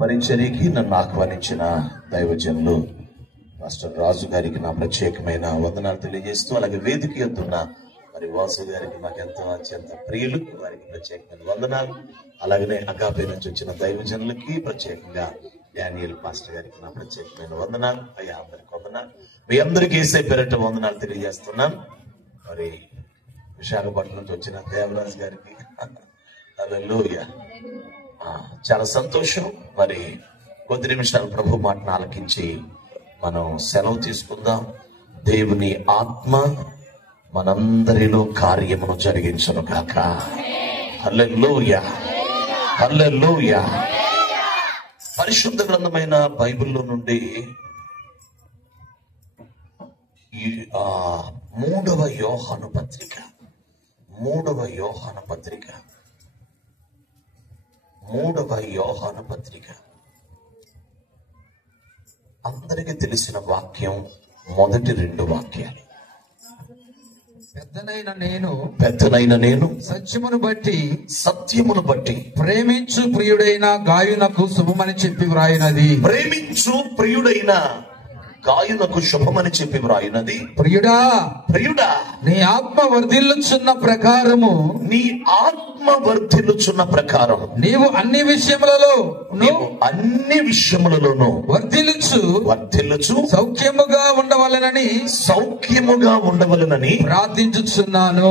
పరిచర్యకి నన్ను ఆహ్వానించిన దైవజనులు మాస్టర్ రాజు గారికి నా ప్రత్యేకమైన వందనాలు తెలియజేస్తూ, అలాగే వేదిక ఎత్తున్న మరి వాసు గారికి మాకెంతో అత్యంత ప్రియులు, వారికి ప్రత్యేకమైన వందనాలు. అలాగనే అగాపే నుంచి వచ్చిన దైవజనులకి ప్రత్యేకంగా డానియల్ పాస్టర్ గారికి నా ప్రత్యేకమైన వందనాలు. అయ్యా అందరికి వందనాలు. మీ అందరికీ ఏసై పేరట వందనాలు తెలియజేస్తున్నాను. మరి విశాఖపట్నం నుంచి వచ్చిన దేవరాజు గారికి హల్లెలూయా, చాలా సంతోషం. మరి కొద్ది నిమిషాలు ప్రభు మాటను ఆలకించి మనం సెలవు తీసుకుందాం. దేవుని ఆత్మ మనందరిలో కార్యమును జరిగించును గాక. హల్లెలూయా, హల్లెలూయా. పరిశుద్ధ గ్రంథమైన బైబిల్లో నుండి మూడవ యోహాను పత్రిక అందరికీ తెలిసిన వాక్యం. మొదటి 2 వాక్యాలు. పెద్దనైన నేను సత్యమును బట్టి ప్రేమించు ప్రియుడైన గాయునకు శుభమని చెప్పి వ్రాయినది. ప్రేమించు ప్రియుడైన గాయునకు శుభమని చెప్పి వ్రాయినది. ప్రియుడా, నీ ఆత్మ వర్ధిల్లుచున్న ప్రకారం నీవు అన్ని విషయములలోనూ వర్ధిల్లుచు సౌఖ్యముగా ఉండవలెనని ప్రార్థించుచున్నాను.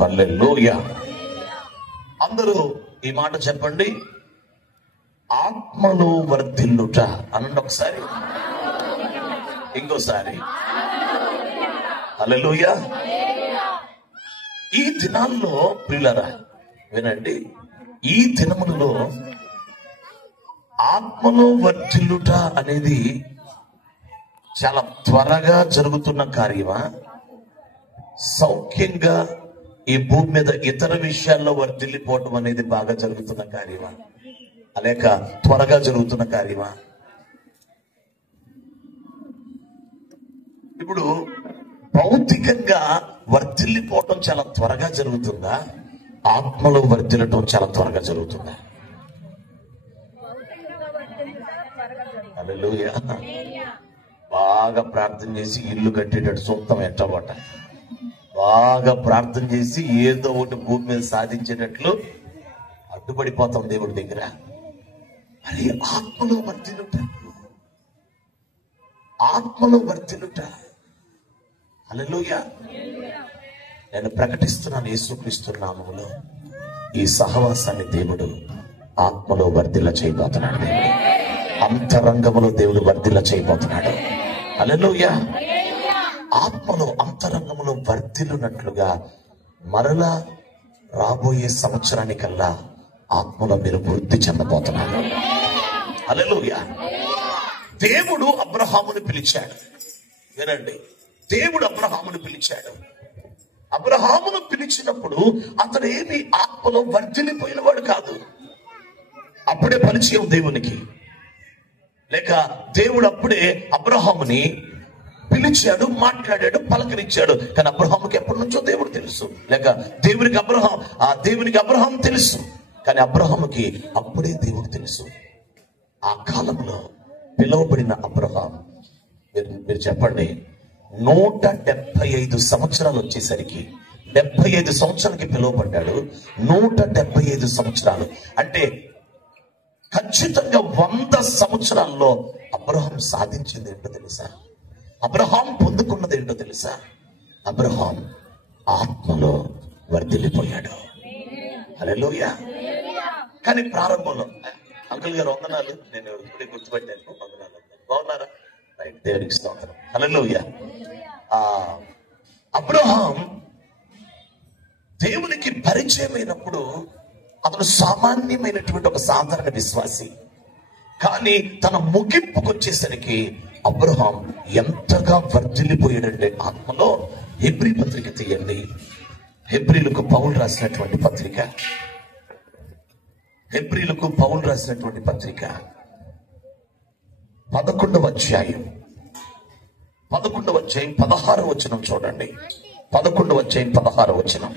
హల్లెలూయా. అందరూ ఈ మాట చెప్పండి. ఆత్మలో వర్ధిల్లుట అనండి ఒకసారి, ఇంకోసారి. హల్లెలూయా. ఈ దినాల్లో ప్రియులారా వినండి, ఈ దినములలో ఆత్మలో వర్ధిల్లుట అనేది చాలా త్వరగా జరుగుతున్న కార్యమా, సౌఖ్యంగా ఈ భూమి మీద ఇతర విషయాల్లో వర్ధిల్లిపోవటం అనేది బాగా జరుగుతున్న కార్యమా, లేక త్వరగా జరుగుతున్న కార్యమా? ఇప్పుడు భౌతికంగా వర్ధిల్లిపోవటం చాలా త్వరగా జరుగుతుందా, ఆత్మలో వర్ధిల్లటం చాలా త్వరగా జరుగుతుందా? హల్లెలూయా. బాగా ప్రార్థన చేసి ఇల్లు కట్టేటట్టు సొంతం ఎట్టబట్ట, బాగా ప్రార్థన చేసి ఏదో ఒకటి భూమి మీద సాధించేటట్లు అడ్డుపడిపోతాం దేవుడి దగ్గర. అది ఆత్మలో వర్ధిల్లుట. హల్లెలూయా. నేను ప్రకటిస్తున్నాను, యేసుక్రీస్తు నామములో ఈ సహవాసాన్ని దేవుడు ఆత్మలో వర్ధిల్ల చేయబోతున్నాడు. అంతరంగములో దేవుడు వర్ధిల్ల చేయబోతున్నాడు. హల్లెలూయా. ఆత్మలో అంతరంగములో వర్ధిల్లునట్లుగా మరలా రాబోయే సంవత్సరానికల్లా ఆత్మలో మీరు వృద్ధి చెందబోతున్నారు. హల్లెలూయా. దేవుడు అబ్రహామును పిలిచాడు. వినండి, దేవుడు అబ్రహామును పిలిచాడు. అబ్రహామును పిలిచినప్పుడు అతడు ఏమి ఆత్మలో వర్ధిల్లిపోయిన వాడు కాదు. అప్పుడే పరిచయం దేవునికి, లేక దేవుడు అప్పుడే అబ్రహాముని పిలిచాడు, మాట్లాడాడు, పలకరించాడు. కానీ అబ్రహాముకి ఎప్పటి నుంచో దేవుడు తెలుసు, లేక దేవునికి అబ్రహాం తెలుసు. కానీ అబ్రహాముకి అప్పుడే దేవుడు తెలుసు. ఆ కాలంలో పిలువబడిన అబ్రహాం, మీరు చెప్పండి, 175 సంవత్సరాలు వచ్చేసరికి, 75 సంవత్సరాలకి పిలువబడ్డాడు. 175 సంవత్సరాలు అంటే ఖచ్చితంగా 100 సంవత్సరాల్లో అబ్రహాం సాధించింది ఏంటో తెలుసా? అబ్రహాం పొందుకున్నది ఏంటో తెలుసా? అబ్రహాం ఆత్మలో వర్ధిల్లిపోయాడు. హల్లెలూయా. కానీ ప్రారంభంలో అంకుల్ గారు వందనాలు, నేను ఇప్పుడే గుర్తుపెట్టాను, వందనాలు. బాగున్నారా? రైట్, దేవునికి స్తోత్రం. హల్లెలూయా. అబ్రహాం దేవునికి పరిచయం అయినప్పుడు అతను సామాన్యమైనటువంటి ఒక సాధారణ విశ్వాసి. కానీ తన ముగింపుకు వచ్చేసరికి అబ్రహాం ఎంతగా వర్ధిల్లిపోయాడంటే ఆత్మలో. హెబ్రీ పత్రిక తీయండి. హెబ్రీలకు పౌలు రాసినటువంటి పత్రిక 11వ అధ్యాయం 16వ వచనం చూడండి. 11వ అధ్యాయం 16వ వచనం.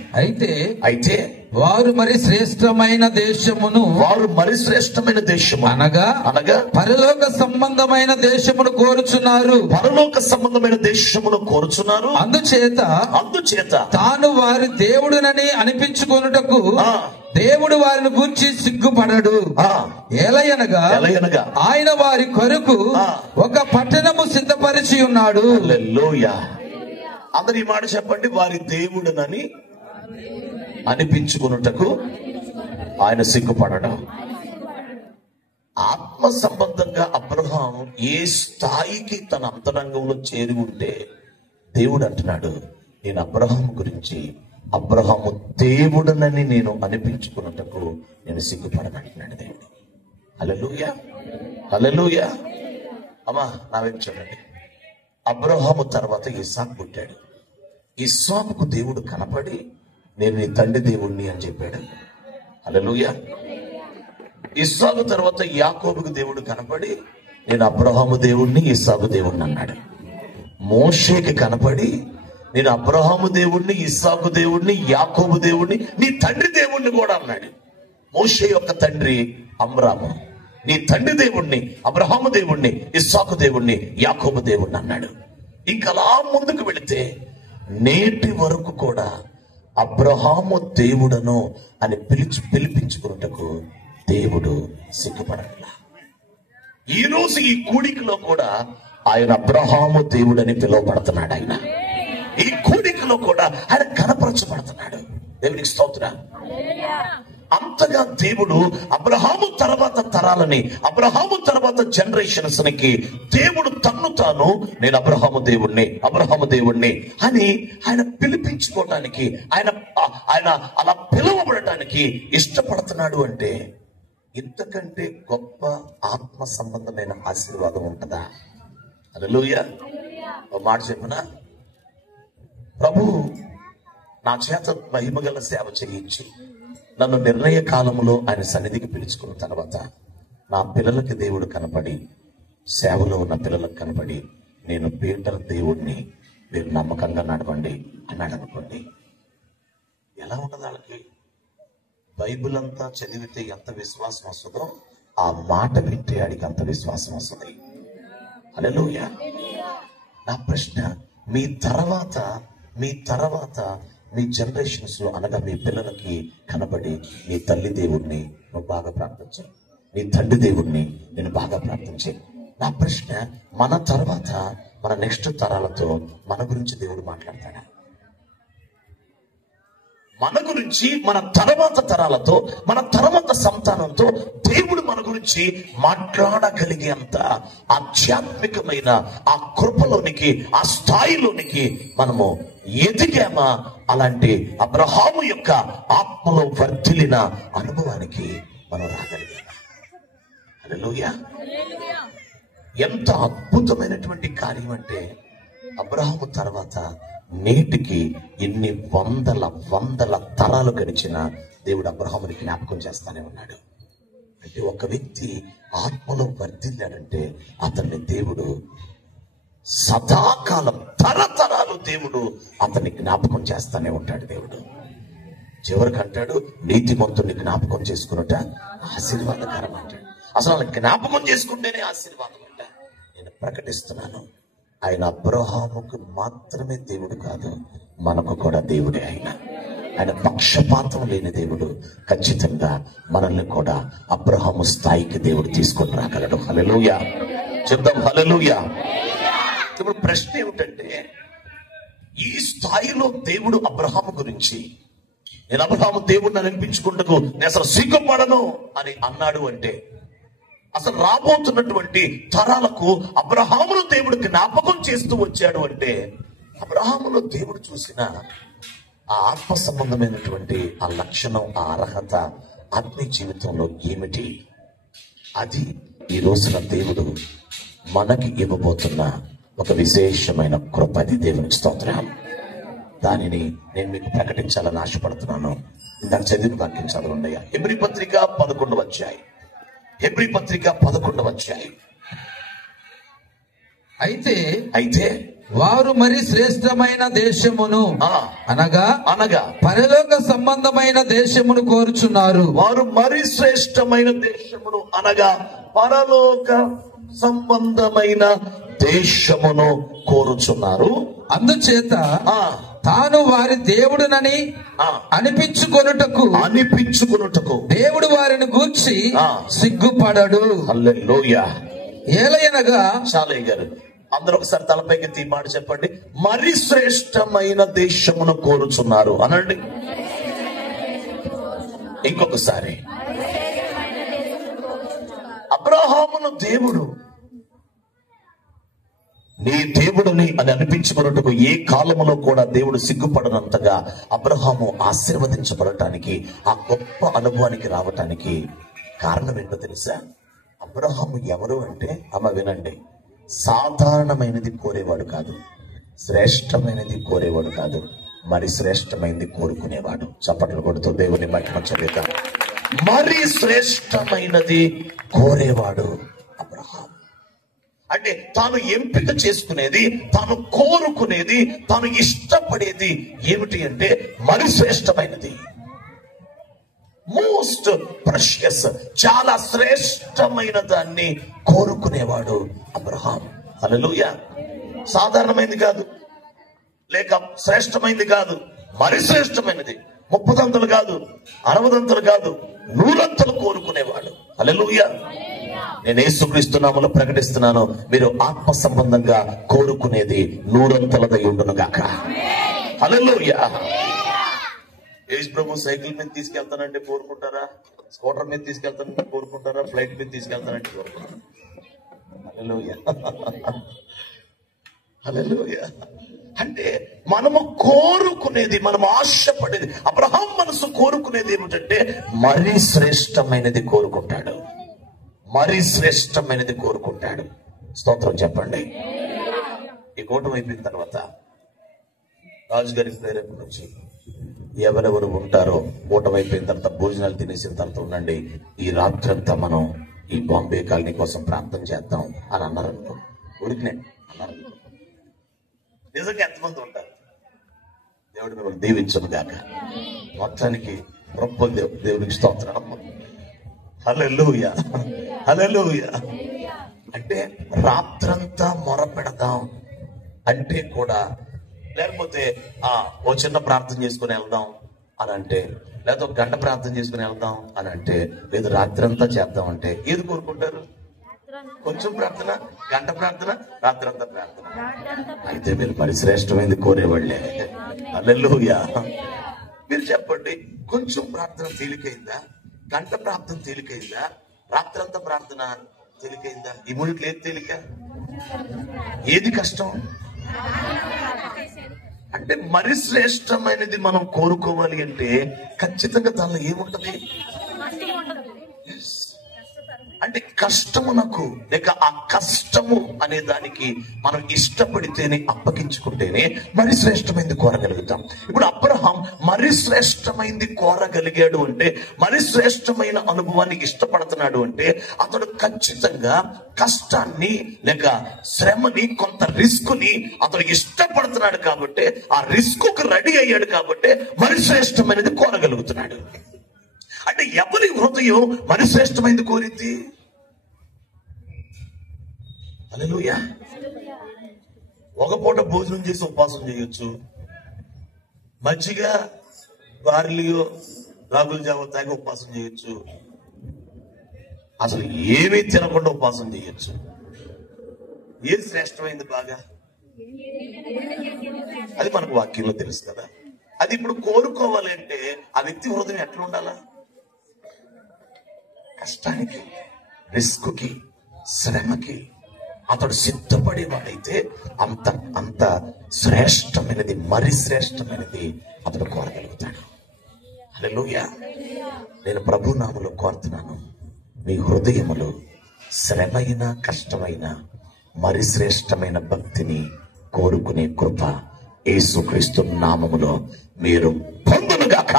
అయితే వారు మరి శ్రేష్టమైన దేశమును అనగా పరలోక సంబంధమైన దేశమును కోరుచున్నారు. అందుచేత తాను వారి దేవుడునని అనిపించుకొనుటకు దేవుడు వారిని గూర్చి సిగ్గుపడడు. ఎలయనగా ఆయన వారి కొరకు ఒక పట్టణము సిద్ధపరిచి ఉన్నాడు. హల్లెలూయా. అందరి మాట చెప్పండి. వారి దేవుడునని అనిపించుకున్నటకు ఆయన సిగ్గుపడడం. ఆత్మ సంబంధంగా అబ్రహాం ఏ స్థాయికి తన అంతరంగంలో చేరి ఉంటే దేవుడు అంటున్నాడు, నేను అబ్రహాం గురించి అబ్రహాము దేవుడునని నేను అనిపించుకున్నటకు నేను సిగ్గుపడనంటున్నాడు దేవుడు. హల్లెలూయా, హల్లెలూయా. అమ్మా నా వైపు చూడండి. అబ్రహాము తర్వాత ఇస్సాకు పుట్టాడు. ఇస్సాకుకు దేవుడు కనపడి నేను నీ తండ్రి దేవుణ్ణి అని చెప్పాడు. హల్లెలూయా. ఇస్సాకు తర్వాత యాకోబుకు దేవుడు కనపడి నేను అబ్రహాము దేవుణ్ణి ఇస్సాకు దేవుణ్ణి అన్నాడు. మోషేకి కనపడి నేను అబ్రహాము దేవుణ్ణి ఇస్సాకు దేవుణ్ణి యాకోబు దేవుణ్ణి నీ తండ్రి దేవుణ్ణి కూడా అన్నాడు. మోషే యొక్క తండ్రి అమ్రాము, నీ తండ్రి దేవుణ్ణి అబ్రహాము దేవుణ్ణి ఇస్సాకు దేవుణ్ణి యాకోబు దేవుణ్ణి అన్నాడు. ఇంకలా ముందుకు వెళితే నేటి వరకు కూడా అబ్రహాము దేవుడను అని పిలిపించుకున్నటకు దేవుడు సిగ్గుపడలా. ఈ రోజు ఈ కూడికలో కూడా ఆయన అబ్రహాము దేవుడని పిలువబడుతున్నాడు. ఆయన ఈ కూడికలో కూడా ఆయన కనపరచబడుతున్నాడు. దేవునికి స్తోత్రం. అంతగా దేవుడు అబ్రహాము తర్వాత తరాలని, అబ్రహాము తర్వాత జనరేషన్స్ కి దేవుడు తన్ను తాను నేను అబ్రహాము దేవుణ్ణి అని ఆయన పిలిపించుకోవటానికి, ఆయన అలా పిలువబడటానికి ఇష్టపడుతున్నాడు. అంటే ఇంతకంటే గొప్ప ఆత్మ సంబంధమైన ఆశీర్వాదం ఉంటుందా? హల్లెలూయా. ఒక మాట చెప్పనా, ప్రభు నా చేత మహిమగల సేవ చేయించి నన్ను నిర్ణయ కాలంలో ఆయన సన్నిధికి పిలుచుకున్న తర్వాత నా పిల్లలకి దేవుడు కనపడి, సేవలో ఉన్న పిల్లలకు కనపడి నేను పీటర్ దేవుడిని మీరు నమ్మకంగా నడవండి అన్నాడు అనుకోండి, ఎలా ఉంటుంది వాళ్ళకి? బైబిల్ అంతా చదివితే ఎంత విశ్వాసం వస్తుందో ఆ మాట వింటే ఆడికి అంత విశ్వాసం వస్తుంది. హల్లెలూయా. నా ప్రశ్న, మీ తర్వాత మీ జనరేషన్స్ లో అనగా మీ పిల్లలకి కనబడి నీ తల్లి దేవుణ్ణి నువ్వు బాగా ప్రార్థించు, నీ తండ్రి దేవుణ్ణి నేను బాగా ప్రార్థించే. నా ప్రశ్న, మన తర్వాత మన నెక్స్ట్ తరాలతో మన గురించి దేవుడు మాట్లాడతాడా? మన గురించి మన తర్వాత తరాలతో, మన తర్వాత సంతానంతో దేవుడు మన గురించి మాట్లాడగలిగేంత ఆధ్యాత్మికమైన ఆ కృపలోనికి, ఆ స్థాయిలోనికి మనము ఎదిగామా? అలాంటి అబ్రహాము యొక్క ఆత్మలో వర్ధిల్లిన అనుభవానికి మనం రాగలిగామా? హల్లెలూయా. ఎంత అద్భుతమైనటువంటి కార్యం అంటే, అబ్రహాము తర్వాత నేటికి ఎన్ని వందల తరాలు గడిచిన దేవుడు అబ్రహాముని జ్ఞాపకం చేస్తానే ఉన్నాడు. అంటే ఒక వ్యక్తి ఆత్మలో వర్ధిల్లాడంటే అతన్ని దేవుడు సదాకాలం, తరతరాలు దేవుడు అతన్ని జ్ఞాపకం చేస్తానే ఉంటాడు. దేవుడు చివరికి అంటాడు, నీతిమంతుని జ్ఞాపకం చేసుకున్నట ఆశీర్వాదకరం అంటాడు. అసలు అలా జ్ఞాపకం చేసుకుంటేనే ఆశీర్వాదం అంట. నేను ప్రకటిస్తున్నాను, ఆయన అబ్రహాముకు మాత్రమే దేవుడు కాదు, మనకు కూడా దేవుడే. ఆయన పక్షపాతం లేని దేవుడు. ఖచ్చితంగా మనల్ని కూడా అబ్రహాము స్థాయికి దేవుడు తీసుకొని రాగలడు. హల్లెలూయా. చెప్దాం హల్లెలూయా. ఇప్పుడు ప్రశ్న ఏమిటంటే, ఈ స్థాయిలో దేవుడు అబ్రహాము గురించి నేను అబ్రహాము దేవుడిని అనిపించుకుంటకు నేను అసలు సిగ్గుపడను అని అన్నాడు అంటే, అసలు రాబోతున్నటువంటి తరాలకు అబ్రహామును దేవుడు జ్ఞాపకం చేస్తూ వచ్చాడు అంటే, అబ్రహాములో దేవుడు చూసిన ఆ ఆత్మ సంబంధమైనటువంటి ఆ లక్షణం, ఆ అర్హత ఆత్మీయ జీవితంలో ఏమిటి? అది ఈ రోజున దేవుడు మనకి ఇవ్వబోతున్న ఒక విశేషమైన కృప. అది దేవునికి స్తోత్రం. దానిని నేను మీకు ప్రకటించాలని ఆశపడుతున్నాను. ఇందాక చదివిన వాక్యం చదవండియా. హెబ్రీ పత్రిక 11వ అధ్యాయం. హెబ్రీ పత్రిక 11వ అధ్యాయం. అయితే వారు మరి శ్రేష్టమైన దేశమును అనగా పరలోక సంబంధమైన దేశమును కోరుచున్నారు. వారు మరి శ్రేష్టమైన దేశమును అనగా పరలోక సంబంధమైన దేశమును కోరుచున్నారు. అందుచేత తాను వారి దేవుడునని అనిపించుకొనుటకు దేవుడు వారిని గూర్చి సిగ్గుపడడు. హల్లెలూయా. ఏలయనగా చాలయ్య గారు అందరూ ఒకసారి తలపైకి తీ మాట చెప్పండి. మరి శ్రేష్టమైన దేశమును కోరుచున్నారు అనండి. ఇంకొకసారి అబ్రహామును దేవుడు నీ దేవుడిని అని అనిపించుకున్నట్టుకు ఏ కాలములో కూడా దేవుడు సిగ్గుపడనంతగా అబ్రహాము ఆశీర్వదించబడటానికి, ఆ గొప్ప అనుభవానికి రావటానికి కారణం ఏంటో తెలుసా? అబ్రహాము ఎవరు అంటే, అమ్మ వినండి, సాధారణమైనది కోరేవాడు కాదు, శ్రేష్టమైనది కోరేవాడు కాదు, మరి శ్రేష్టమైనది కోరుకునేవాడు. చప్పట్లు కొడుతూ దేవుని మహిమ చెల్లిద్దాం. మరి శ్రేష్టమైనది కోరేవాడు అబ్రహాం. అంటే తాను ఎంపిక చేసుకునేది, తాను కోరుకునేది, తాను ఇష్టపడేది ఏమిటి అంటే మరి శ్రేష్టమైనది, మోస్ట్ ప్రెషియస్, చాలా శ్రేష్టమైన దాన్ని కోరుకునేవాడు అబ్రహాం. హల్లెలూయా. సాధారణమైనది కాదు, లేక శ్రేష్టమైనది కాదు, మరి శ్రేష్టమైనది, 30 కాదు, 60 కాదు, 100 కోరుకునేవాడు. హల్లెలూయా. నేను యేసుక్రీస్తు నామములో ప్రకటిస్తున్నాను, మీరు ఆత్మ సంబంధంగా కోరుకునేది 100 ఉండును గాక. హల్లెలూయా. యేసు ప్రభు సైకిల్ మీద తీసుకెళ్తానంటే కోరుకుంటారా? స్కూటర్ మీద తీసుకెళ్తానంటే కోరుకుంటారా? ఫ్లైట్ మీద తీసుకెళ్తానంటే కోరుకుంటారా? హల్లెలూయా. హల్లెలూయా. అంటే మనము కోరుకునేది, మనం ఆశపడేది, అబ్రహాం మనసు కోరుకునేది ఏమిటంటే మరీ శ్రేష్టమైనది కోరుకుంటాడు, మరీ శ్రేష్టమైనది కోరుకుంటాడు. స్తోత్రం చెప్పండి. ఈ కూటమి అయిపోయిన తర్వాత రాజుగారికి ప్రేరేపణ వచ్చి ఎవరెవరు ఉంటారో కూటమి అయిపోయిన తర్వాత భోజనాలు తినేసిన తర్వాత ఉండండి, ఈ రాత్రంతా మనం ఈ బాంబే కాలనీ కోసం ప్రార్థన చేద్దాం అని అన్నారు అనుకో. ఊరికినే అన్నారు. నిజంగా ఎంతమంది ఉంటారు? దేవుడు మిమ్మల్ని దీవించను గాక. మొత్తానికి గొప్ప దేవుడికి స్తోత్రం. హల్లెలూయా. హల్లెలూయా. అంటే రాత్రంతా మొరపెడదాం అంటే కూడా, లేకపోతే ఓ చిన్న ప్రార్థన చేసుకుని వెళ్దాం అని అంటే, లేదా ఒక గంట ప్రార్థన చేసుకుని వెళ్దాం అని అంటే, లేదు రాత్రంతా చేద్దాం అంటే ఏది కోరుకుంటారు? కొంచెం ప్రార్థన, గంట ప్రార్థన, రాత్రంతా ప్రార్థన. అయితే మీరు మరి శ్రేష్టమైంది కోరేవాళ్ళే. హల్లెలూయా. మీరు చెప్పండి, కొంచెం ప్రార్థన తేలికైందా? గంట ప్రార్థన తేలికైందా? రాత్రంతా ప్రార్థన తేలికైందా? ఈ మూడిట్లో ఏది తేలిక? ఏది కష్టం? అంటే మరి శ్రేష్టమైనది మనం కోరుకోవాలి అంటే ఖచ్చితంగా దానిలో ఏముంటది? అంటే కష్టమునకు, లేక ఆ కష్టము అనే దానికి మనం ఇష్టపడితేనే, అప్పగించుకుంటేనే మరి శ్రేష్టమైంది కోరగలుగుతాం. ఇప్పుడు అబ్రహాం మరి శ్రేష్టమైంది కోరగలిగాడు అంటే, మరి శ్రేష్టమైన అనుభవాన్ని ఇష్టపడుతున్నాడు అంటే, అతడు ఖచ్చితంగా కష్టాన్ని లేక శ్రమని, కొంత రిస్క్ ని అతడు ఇష్టపడుతున్నాడు కాబట్టి, ఆ రిస్క్ కు రెడీ అయ్యాడు కాబట్టి మరి శ్రేష్టమైనది కోరగలుగుతున్నాడు. అంటే ఎవరి హృదయం మరి శ్రేష్టమైంది కోరింది? హల్లెలూయా. ఒక పూట భోజనం చేసి ఉపవాసం చేయొచ్చు, మజ్జిగ బార్లియో రాగుల జావ తాగి ఉపవాసం చేయొచ్చు, అసలు ఏమీ తినకుండా ఉపవాసం చేయొచ్చు. ఏది శ్రేష్టమైంది బాగా? అది మనకు వాక్యంలో తెలుసు కదా. అది ఇప్పుడు కోరుకోవాలి అంటే ఆ వ్యక్తి హృదయం ఎట్లా ఉండాలా? కష్టానికి, రిస్క్ కి, శ్రమకి అతడు సిద్ధపడేవాడైతే అంత అంత శ్రేష్టమైనది, మరి శ్రేష్టమైనది అతడు కోరగలుగుతాడు. హల్లెలూయా. నేను ప్రభు నామములో కోరుతున్నాను, మీ హృదయములో శ్రమైన, కష్టమైన, మరి శ్రేష్టమైన భక్తిని కోరుకునే కృప యేసుక్రీస్తు నామములో మీరు పొందునుగాక.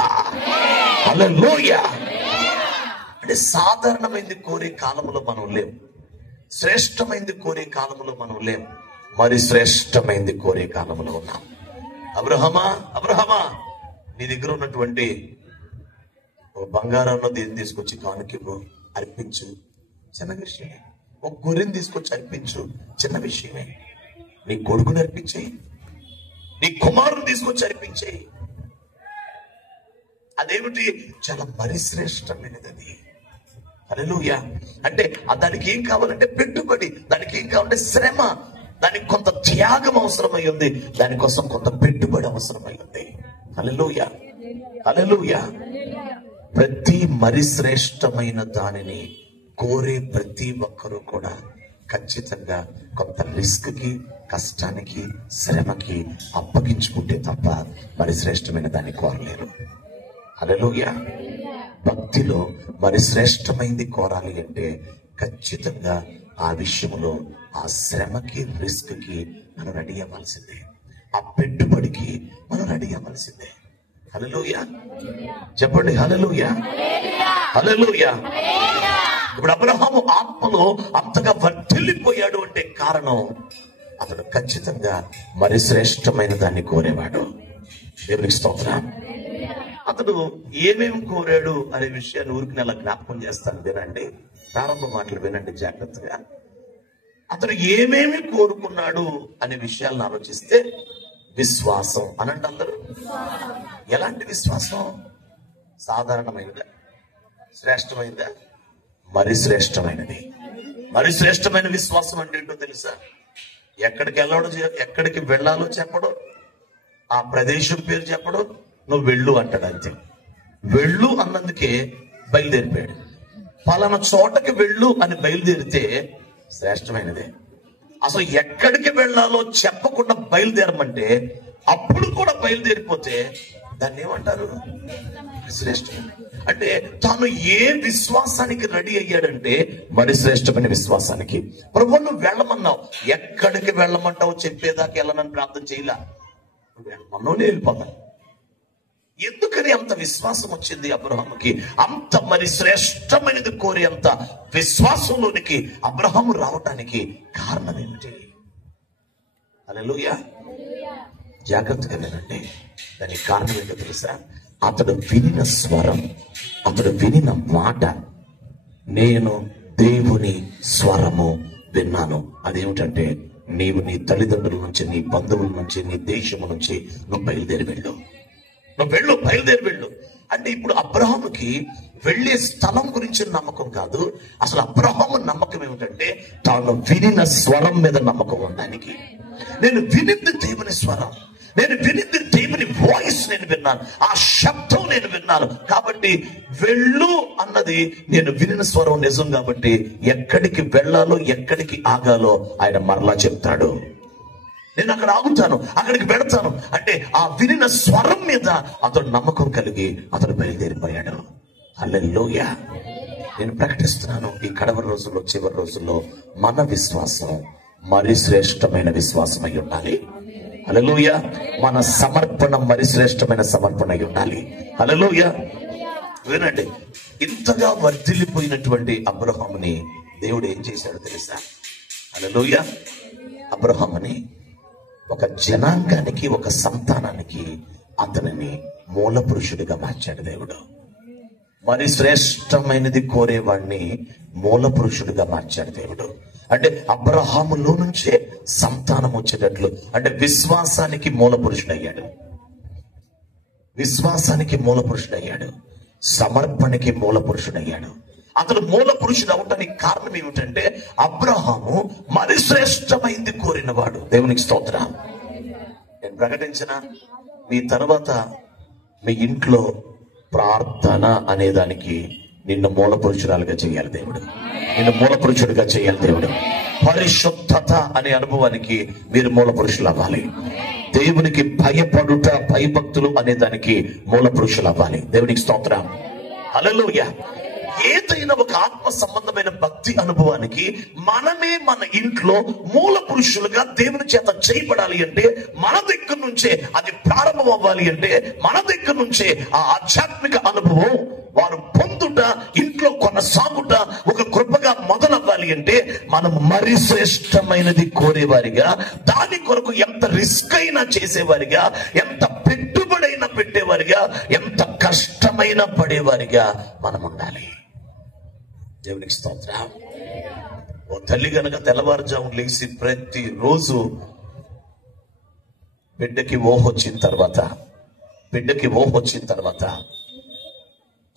హల్లెలూయా. అంటే సాధారణమైనది కోరే కాలంలో మనం లేం, శ్రేష్టమైనది కోరే కాలంలో మనం లేం. మరి శ్రేష్టమైంది కోరే కాలంలో ఉన్నాం. అబ్రహమా, అబ్రహమా, నీ దగ్గర ఉన్నటువంటి బంగారంలో దీన్ని తీసుకొచ్చి కానుకివ్వు, అర్పించు, చిన్న విషయమే. ఒక గొర్రెని తీసుకొచ్చి అర్పించు, చిన్న విషయమే. నీ కొడుకుని అర్పించేయి, నీ కుమారుని తీసుకొచ్చి అర్పించేయి. అదేమిటి? చాలా మరి శ్రేష్టమైనది అది. హల్లెలూయా. అంటే దానికి ఏం కావాలంటే పెట్టుబడి, దానికి ఏం కావాలంటే శ్రమ, దానికి కొంత త్యాగం అవసరమై ఉంది, దానికోసం కొంత పెట్టుబడి అవసరమై ఉంది. హల్లెలూయా, హల్లెలూయా. ప్రతి మరి శ్రేష్టమైన దానిని కోరే ప్రతి ఒక్కరూ కూడా ఖచ్చితంగా కొంత రిస్క్ కి, కష్టానికి, శ్రమకి అప్పగించుకుంటే తప్ప మరి శ్రేష్టమైన దాన్ని కోరలేరు. హల్లెలూయా. భక్తిలో మరి శ్రేష్టమైంది కోరాలి అంటే ఖచ్చితంగా ఆ విషయంలో ఆ శ్రమకి, రిస్క్ కి మనం రెడీ అవ్వాల్సిందే, ఆ పెట్టుబడికి మనం రెడీ అవ్వాల్సిందే. హల్లెలూయా చెప్పండి. హల్లెలూయా, హల్లెలూయా. ఇప్పుడు అబ్రహాము ఆత్మలో అంతగా వర్ధిల్లిపోయాడు అంటే కారణం అతడు ఖచ్చితంగా మరి శ్రేష్టమైన దాన్ని కోరేవాడు. దేవునికి స్తోత్రం. అతడు ఏమేమి కోరాడు అనే విషయాన్ని ఊరికి నెల జ్ఞాపకం చేస్తాను, వినండి. ప్రారంభ మాటలు వినండి జాగ్రత్తగా. అతడు ఏమేమి కోరుకున్నాడు అనే విషయాలను ఆలోచిస్తే విశ్వాసం అనండి అందరూ. ఎలాంటి విశ్వాసం? సాధారణమైనదా, శ్రేష్టమైనదా? మరి శ్రేష్టమైనది. మరి శ్రేష్టమైన విశ్వాసం అంటే ఏంటో తెలుసా? ఎక్కడికి వెళ్ళాలో చెప్పడం, ఆ ప్రదేశం పేరు చెప్పడం, నువ్వు వెళ్ళు అంటాడు అంతే. వెళ్ళు అన్నందుకే బయలుదేరిపోయాడు. పలానా చోటకి వెళ్ళు అని బయలుదేరితే శ్రేష్టమైనదే. అసలు ఎక్కడికి వెళ్ళాలో చెప్పకుండా బయలుదేరమంటే అప్పుడు కూడా బయలుదేరిపోతే దాన్ని ఏమంటారు? శ్రేష్టమైన. అంటే తాను ఏ విశ్వాసానికి రెడీ అయ్యాడంటే మరి శ్రేష్టమైన విశ్వాసానికి. ప్రభు నువ్వు వెళ్ళమన్నావు, ఎక్కడికి వెళ్ళమంటావు చెప్పేదాకా వెళ్ళనని ప్రార్థన చేయలా, వెళ్ళమన్నావు వెళ్ళిపోతాను. ఎందుకని అంత విశ్వాసం వచ్చింది అబ్రహాముకి? అంత మరి శ్రేష్టమైనది కోరి అంత విశ్వాసంలోనికి అబ్రహాము రావటానికి కారణం ఏమిటి? హల్లెలూయా. జాగ్రత్తగా వినండి. దానికి కారణం ఏంటో తెలుసా? అతడు వినిన స్వరం, అతడు వినిన మాట. నేను దేవుని స్వరము విన్నాను. అదేమిటంటే నీవు నీ తల్లిదండ్రుల నుంచి, నీ బంధువుల నుంచి, నీ దేశము నుంచి నువ్వు బయలుదేరి వెళ్ళు, నువ్వు వెళ్ళు, బయలుదేరి వెళ్ళు. అంటే ఇప్పుడు అబ్రహాముకి వెళ్లే స్థలం గురించి నమ్మకం కాదు, అసలు అబ్రహాము నమ్మకం ఏమిటంటే తాను వినిన స్వరం మీద నమ్మకం ఉండడానికి. నేను వినింది దేవుని స్వరం, నేను వినింది దేవుని వాయిస్ నేను విన్నాను, ఆ శబ్దం నేను విన్నాను. కాబట్టి వెళ్ళు అన్నది నేను వినిన స్వరం నిజం. కాబట్టి ఎక్కడికి వెళ్ళాలో, ఎక్కడికి ఆగాలో ఆయన మరలా చెప్తాడు. నేను అక్కడ ఆగుతాను, అక్కడికి వెళతాను అంటే ఆ వినిన స్వరం మీద అతడు నమ్మకం కలిగి అతడు బయలుదేరిపోయాడు. హల్లెలూయా. నేను ప్రకటిస్తున్నాను, ఈ కడవరి రోజుల్లో, చివరి రోజుల్లో మన విశ్వాసం మరి శ్రేష్టమైన విశ్వాసం అయి ఉండాలి. హల్లెలూయా. మన సమర్పణ మరి శ్రేష్టమైన సమర్పణ అయి ఉండాలి. హల్లెలూయా. వినండి, ఇంతగా వర్ధిల్లిపోయినటువంటి అబ్రహాముని దేవుడు ఏం చేశాడో తెలుసా? హల్లెలూయా. అబ్రహాముని ఒక జనాంగానికి, ఒక సంతానానికి అతనిని మూల పురుషుడిగా మార్చాడు దేవుడు. మరి శ్రేష్టమైనది కోరేవాడిని మూల పురుషుడిగా మార్చాడు దేవుడు. అంటే అబ్రహాములో నుంచే సంతానం వచ్చేటట్లు, అంటే విశ్వాసానికి మూల పురుషుడయ్యాడు, విశ్వాసానికి మూల పురుషుడయ్యాడు, సమర్పణకి మూల పురుషుడయ్యాడు. అతడు మూల పురుషుడు అవటానికి కారణం ఏమిటంటే అబ్రహాము మరి శ్రేష్టమైంది కోరినవాడు. దేవునికి స్తోత్రం. నేను ప్రకటించిన మీ తర్వాత మీ ఇంట్లో ప్రార్థన అనేదానికి నిన్ను మూల పురుషురాలుగా చేయాలి దేవుడు, నిన్ను మూల పురుషుడిగా చేయాలి దేవుడు. పరిశుద్ధత అనే అనుభవానికి మీరు మూల పురుషులు అవ్వాలి. దేవునికి భయపడుట, భయభక్తులు అనే దానికి మూల పురుషులు అవ్వాలి. దేవునికి స్తోత్రం. హల్లెలూయా. ఏదైనా ఒక ఆత్మ సంబంధమైన భక్తి అనుభవానికి మనమే మన ఇంట్లో మూల పురుషులుగా దేవుని చేత చేయబడాలి అంటే మన దగ్గర నుంచే అది ప్రారంభం అవ్వాలి. అంటే మన దగ్గర నుంచే ఆ ఆధ్యాత్మిక అనుభవం వారు పొందుట, ఇంట్లో కొనసాగుట ఒక కృపగా మొదలవ్వాలి అంటే మనం మరి శ్రేష్టమైనది కోరేవారిగా, దాని కొరకు ఎంత రిస్క్ అయినా చేసేవారిగా, ఎంత పెట్టుబడైనా పెట్టేవారిగా, ఎంత కష్టమైనా పడేవారిగా మనం ఉండాలి. దేవునికి స్తోత్రం. ఓ తల్లి కనుక తెల్లవారుజాము లేచి ప్రతి రోజు బిడ్డకి ఓహొచ్చిన తర్వాత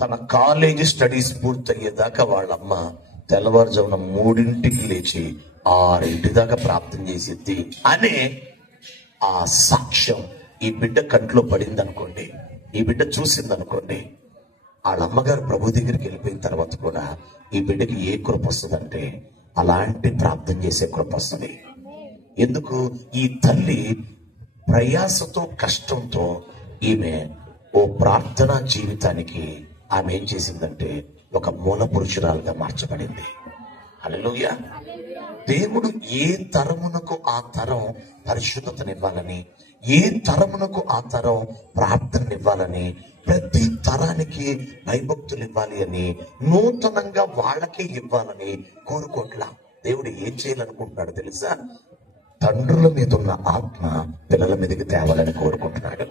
తన కాలేజీ స్టడీస్ పూర్తయ్యేదాకా వాళ్ళమ్మ తెల్లవారుజామున 3ంటికి లేచి 6 దాకా ప్రార్థన చేసిద్ది అనే ఆ సాక్ష్యం ఈ బిడ్డ కంట్లో పడింది అనుకోండి, ఈ బిడ్డ చూసింది అనుకోండి, వాళ్ళ అమ్మగారు ప్రభు దగ్గరికి వెళ్ళిపోయిన తర్వాత కూడా ఈ బిడ్డకి ఏ కృప వస్తుందంటే అలాంటి ప్రార్థన చేసే కృప వస్తుంది. ఎందుకు? ఈ తల్లి ప్రయాసతో కష్టంతో ఈమె ఓ ప్రార్థనా జీవితానికి ఆమె ఏం చేసిందంటే ఒక మూల పురుషురాలుగా మార్చబడింది. హల్లెలూయా. దేవుడు ఏ తరమునకు ఆ తరం పరిశుద్ధతనివ్వాలని, ఏ తరమునకు ఆ తరం ప్రార్థననివ్వాలని, ప్రతి తరానికి భయభక్తులు ఇవ్వాలి అని, నూతనంగా వాళ్ళకే ఇవ్వాలని కోరుకోట్లా. దేవుడు ఏం చేయాలనుకుంటున్నాడు తెలుసా? తండ్రుల మీద ఉన్న ఆత్మ పిల్లల మీదకి తేవాలని కోరుకుంటున్నాడు.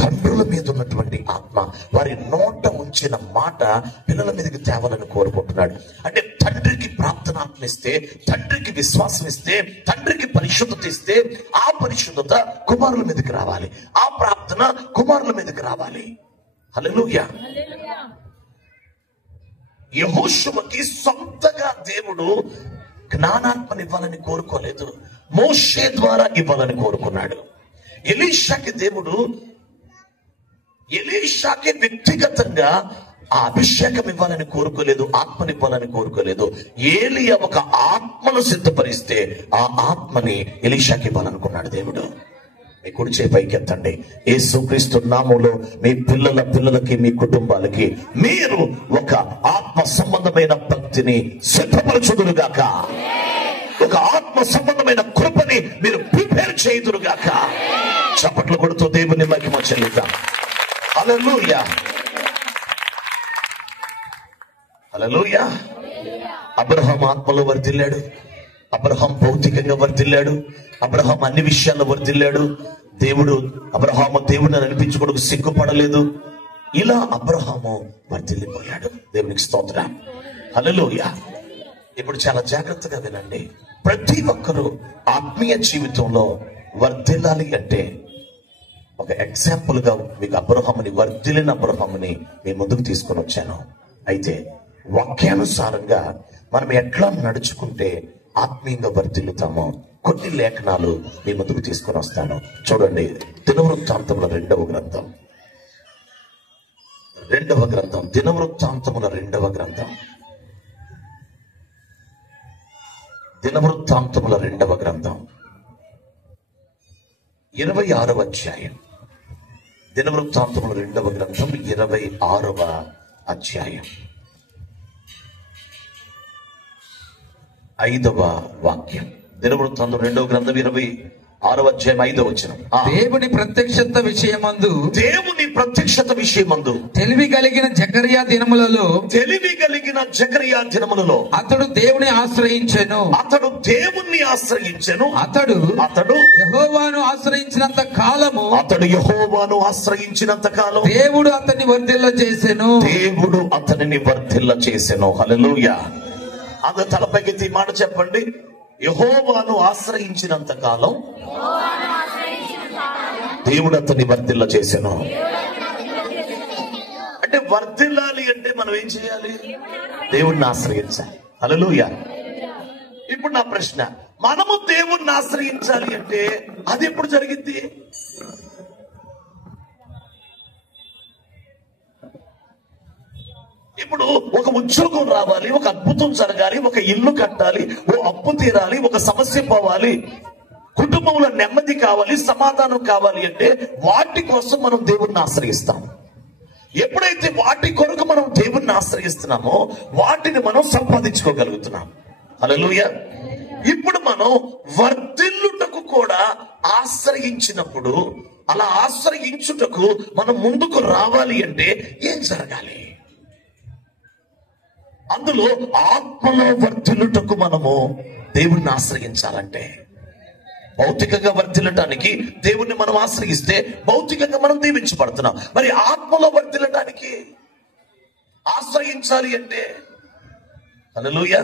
తండ్రుల మీద ఉన్నటువంటి ఆత్మ, వారి నోట ఉంచిన మాట పిల్లల మీదకి తేవాలని కోరుకుంటున్నాడు. అంటే తండ్రికి ప్రార్థనాత్మ ఇస్తే, తండ్రికి విశ్వాసం ఇస్తే, తండ్రికి పరిశుద్ధత ఇస్తే, ఆ పరిశుద్ధత కుమారుల మీదకి రావాలి, ఆ ప్రార్థన కుమారుల మీదకి రావాలి. హల్లెలూయా. యెహోషువకి సొంతగా దేవుడు జ్ఞానాత్మని ఇవ్వాలని కోరుకోలేదు, మోషే ద్వారా ఇవ్వాలని కోరుకున్నాడు. ఎలీషాకి వ్యక్తిగతంగా ఆ అభిషేకం ఇవ్వాలని కోరుకోలేదు, ఆత్మనివ్వాలని కోరుకోలేదు. ఏలియా ఒక ఆత్మను సిద్ధపరిస్తే ఆ ఆత్మని ఎలీషాకి ఇవ్వాలనుకున్నాడు దేవుడు. మీ కుడి చేయి పైకెత్తండి. యేసుక్రీస్తు నామములో మీ పిల్లలకి, మీ కుటుంబాలకి మీరు ఒక ఆత్మ సంబంధమైన భక్తిని సిద్ధపరచుదురుగాక, ఒక ఆత్మ సంబంధమైన కృపని మీరు ప్రిపేర్ చేయుదురుగాక. చప్పట్లు కొడుతూ దేవుని మహిమ చెల్లిద్దాం. హల్లెలూయా, హల్లెలూయా. అబ్రహాం ఆత్మలో వర్ధిల్లాడు, అబ్రహాం భౌతికంగా వర్ధిల్లాడు, అబ్రహాం అన్ని విషయాల్లో వర్ధిల్లాడు. అబ్రహాము దేవుడిని అనిపించుకోవడానికి సిగ్గుపడలేదు. ఇలా అబ్రహాము వర్ధిల్లిపోయాడు. దేవునికి స్తోత్రం. హల్లెలూయా. ఇప్పుడు చాలా జాగ్రత్తగా వినండి. ప్రతి ఒక్కరూ ఆత్మీయ జీవితంలో వర్ధిల్లాలి అంటే, ఒక ఎగ్జాంపుల్ గా మీకు వర్ధిల్లిన అబ్రహాముని మీ ముందుకు తీసుకొని వచ్చాను. అయితే వాక్యానుసారంగా మనం ఎట్లా నడుచుకుంటే ఆత్మీయంగా వర్ధిల్లుతామో కొన్ని లేఖనాలు మీ ముందుకు తీసుకొని వస్తాను. చూడండి, దినవృత్తాంతముల రెండవ గ్రంథం, దినవృత్తాంతముల రెండవ గ్రంథం 26వ అధ్యాయం. దినవృత్తాంతముల రెండవ గ్రంథం 26వ అధ్యాయం 5వ వాక్యం. దినవృత్తాంతం రెండవ గ్రంథం 26వ అధ్యాయం 5వ వచనం. దేవుని ప్రత్యక్షత విషయమందు తెలివి కలిగిన జకరియా దినములలో అతడు దేవుని ఆశ్రయించెను. అతడు యెహోవాను ఆశ్రయించినంత కాలము దేవుడు అతన్ని వర్ధిల్ల చేసెను. హల్లెలూయా. అందరూ తలపైకి మాట చెప్పండి. యెహోవాను ఆశ్రయించినంత కాలం దేవుడు అతన్ని వర్ధిల్ల చేసెను. అంటే వర్ధిల్లాలి అంటే మనం ఏం చేయాలి? దేవుడిని ఆశ్రయించాలి. హల్లెలూయా. ఇప్పుడు నా ప్రశ్న, మనము దేవుణ్ణి ఆశ్రయించాలి అంటే అది ఎప్పుడు జరిగింది? ఇప్పుడు ఒక ఉద్యోగం రావాలి, ఒక అద్భుతం జరగాలి, ఒక ఇల్లు కట్టాలి, ఓ అప్పు తీరాలి, ఒక సమస్య పోవాలి, కుటుంబంలో నెమ్మది కావాలి, సమాధానం కావాలి అంటే వాటి కోసం మనం దేవుణ్ణి ఆశ్రయిస్తాం. ఎప్పుడైతే వాటి కొరకు మనం దేవుణ్ణి ఆశ్రయిస్తున్నామో వాటిని మనం సంపాదించుకోగలుగుతున్నాం. హల్లెలూయా. ఇప్పుడు మనం వర్ధిల్లుటకు కూడా ఆశ్రయించినప్పుడు, అలా ఆశ్రయించుటకు మనం ముందుకు రావాలి అంటే ఏం జరగాలి? అందులో ఆత్మలో వర్ధిల్లుటకు మనము దేవుణ్ణి ఆశ్రయించాలంటే, భౌతికంగా వర్ధిల్లటానికి దేవుణ్ణి మనం ఆశ్రయిస్తే భౌతికంగా మనం దీవించబడుతున్నాం. మరి ఆత్మలో వర్ధిల్లటానికి ఆశ్రయించాలి అంటే, హల్లెలూయా,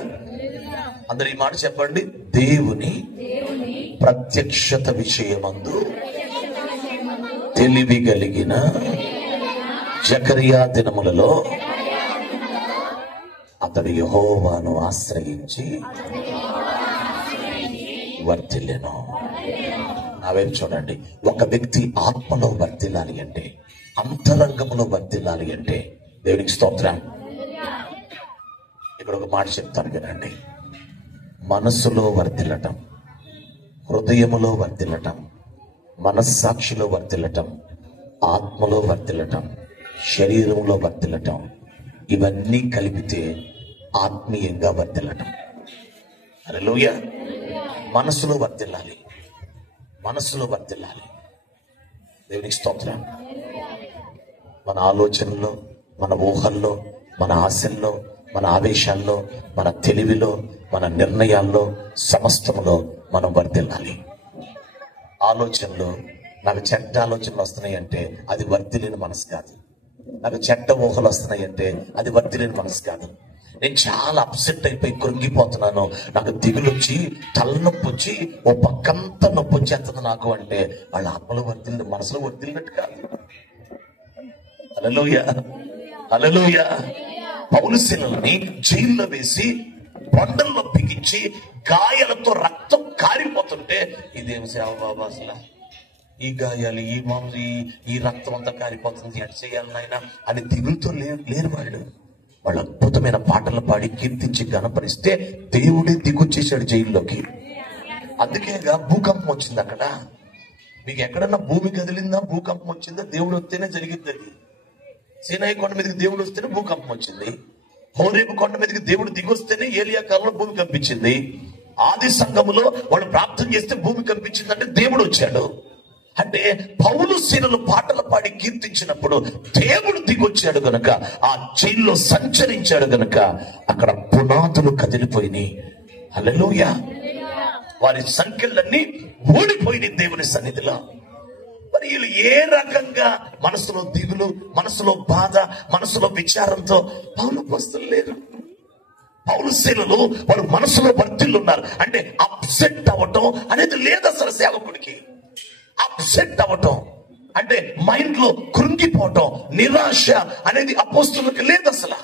అందరూ ఈ మాట చెప్పండి, దేవుని ప్రత్యక్షత విషయమందు తెలివి కలిగిన జకరియా దినములలో అతడు యెహోవాను ఆశ్రయించి వర్ధిల్లెను. నా వైపు చూడండి. ఒక వ్యక్తి ఆత్మలో వర్ధిల్లాలి అంటే, అంతరంగంలో వర్ధిల్లాలి అంటే, దేవునికి స్తోత్రం. ఇక్కడ ఒక మాట చెప్తాను వినండి. మనస్సులో వర్ధిల్లటం, హృదయములో వర్ధిల్లటం, మనస్సాక్షిలో వర్ధిల్లటం, ఆత్మలో వర్ధిల్లటం, శరీరంలో వర్ధిల్లటం, ఇవన్నీ కలిపితే ఆత్మీయంగా వర్ధిల్లటం. హల్లెలూయా. మనస్సులో వర్ధిల్లాలి, మనస్సులో వర్ధిల్లాలి. దేవునికి స్తోత్రం. మన ఆలోచనలో, మన ఊహల్లో, మన ఆశల్లో, మన ఆవేశాల్లో, మన తెలివిలో, మన నిర్ణయాల్లో, సమస్తములో మనం వర్ధిల్లాలి. ఆలోచనలో నాకు చెడ్డ ఆలోచనలు వస్తున్నాయంటే అది వర్ధిల్లిన మనసు కాదు. నాకు చెడ్డ ఊహలు వస్తున్నాయంటే అది వర్ధిల్లిన మనసు కాదు. నేను చాలా అప్సెట్ అయిపోయి కృంగిపోతున్నాను, నాకు దిగులొచ్చి తలనొప్పి వచ్చి ఓ పక్కంతా నొప్పి వచ్చేస్తుంది నాకు అంటే వాళ్ళ ఆత్మలో వర్ధిల్లి, మనసులో వర్ధిల్లినట్టు కాదు. హల్లెలూయా, హల్లెలూయా. పౌలు శీలని జైల్లో వేసి కొండల్లో బిగించి గాయాలతో రక్తం కారిపోతుంటే ఇదేం సేవ బాబా, అసలు ఈ గాయాలు, ఈ మామూలు ఈ రక్తం అంతా కారిపోతుంది, ఎట్ చేయాలి నాయన అని దిగులతో లేరు వాళ్ళు. వాళ్ళు అద్భుతమైన పాటలు పాడి కీర్తించి గణపరిస్తే దేవుడే దిగొచ్చేసాడు జైల్లోకి. అందుకేగా భూకంపం వచ్చింది అక్కడ. మీకు ఎక్కడన్నా భూమి కదిలిందా, భూకంపం వచ్చిందా? దేవుడు వస్తేనే జరిగింది అది. సీనాయి కొండ మీదకి దేవుడు వస్తేనే భూకంపం వచ్చింది. హోరేబు కొండ మీదకి దేవుడు దిగొస్తేనే ఏలియా కాలంలో భూమి కంపించింది. ఆది సంఘములో వాళ్ళు ప్రార్థన చేస్తే భూమి కంపించిందంటే దేవుడు వచ్చాడు. అంటే పౌలు శీలలు పాటలు పాడి కీర్తించినప్పుడు దేవుడు దిగొచ్చాడు గనుక, ఆ జైల్లో సంచరించాడు గనుక అక్కడ పునాదులు కదిలిపోయినాయి. హల్లెలూయా. వారి సంఖ్యలన్నీ ఓడిపోయినాయి దేవుని సన్నిధిలో. మరి వీళ్ళు ఏ రకంగా మనసులో దిగులు, మనసులో బాధ, మనసులో విచారంతో పౌలు పోస్తులు లేరు. పౌలు శీలలు వారు మనసులో వర్ధిల్లున్నారు. అంటే అప్సెట్ అవ్వటం అనేది లేదు అసలు సేవకుడికి. అప్సెట్ అవ్వటం అంటే మైండ్ లో కృంగిపోవటం, నిరాశ అనేది అపోస్తులకు లేదు అసలు.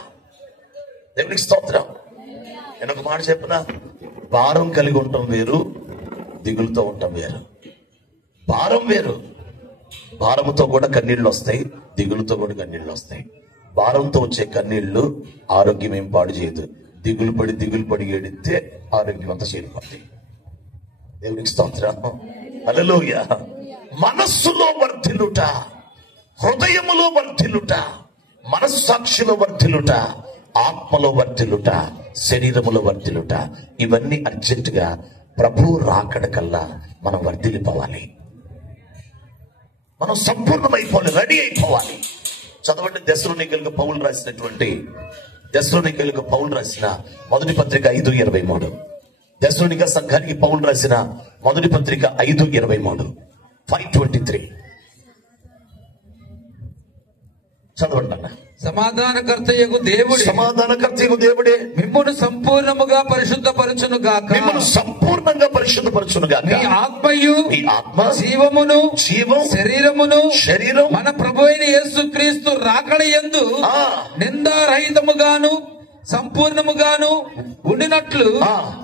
దేవునికి స్తోత్రం. నేను ఒక మాట చెప్పిన, భారం కలిగి ఉండటం వేరు, దిగులుతో ఉండటం వేరు. భారం వేరు. భారంతో కూడా కన్నీళ్లు వస్తాయి, దిగులుతో కూడా కన్నీళ్లు వస్తాయి. భారంతో వచ్చే కన్నీళ్లు ఆరోగ్యం ఏం పాడు చేయదు. దిగులు పడి ఏడితే ఆరోగ్యం అంతా చేరిపోతాయి. దేవునికి స్తోత్రం. హల్లెలూయా. మనస్సులో వర్ధిల్లుట, హృదయములో వర్ధిల్లుట, మనస్సాక్షిలో వర్ధిల్లుట, ఆత్మలో వర్ధిల్లుట, శరీరములో వర్ధిల్లుట, ఇవన్నీ అర్జెంటుగా ప్రభు రాకడ కల్లా మనం వర్ధిల్లిపోవాలి. మనం సంపూర్ణమైపోవాలి, రెడీ అయిపోవాలి. చదవండి దెస్సలోనికీయులకు పౌలు రాసిన మొదటి పత్రిక 5:23. దెస్సలోనిక సంఘానికి పౌలు రాసిన మొదటి పత్రిక 5:23, 5:23. చదవండి అన్న. సమాధానకర్తయగు దేవుడే మిమ్మును సంపూర్ణముగా పరిశుద్ధపరచును గాక. మీ ఆత్మ జీవం శరీరం మన ప్రభువైన యేసుక్రీస్తు రాకడ యందు నిందారహితముగాను సంపూర్ణముగాను ఉండినట్లు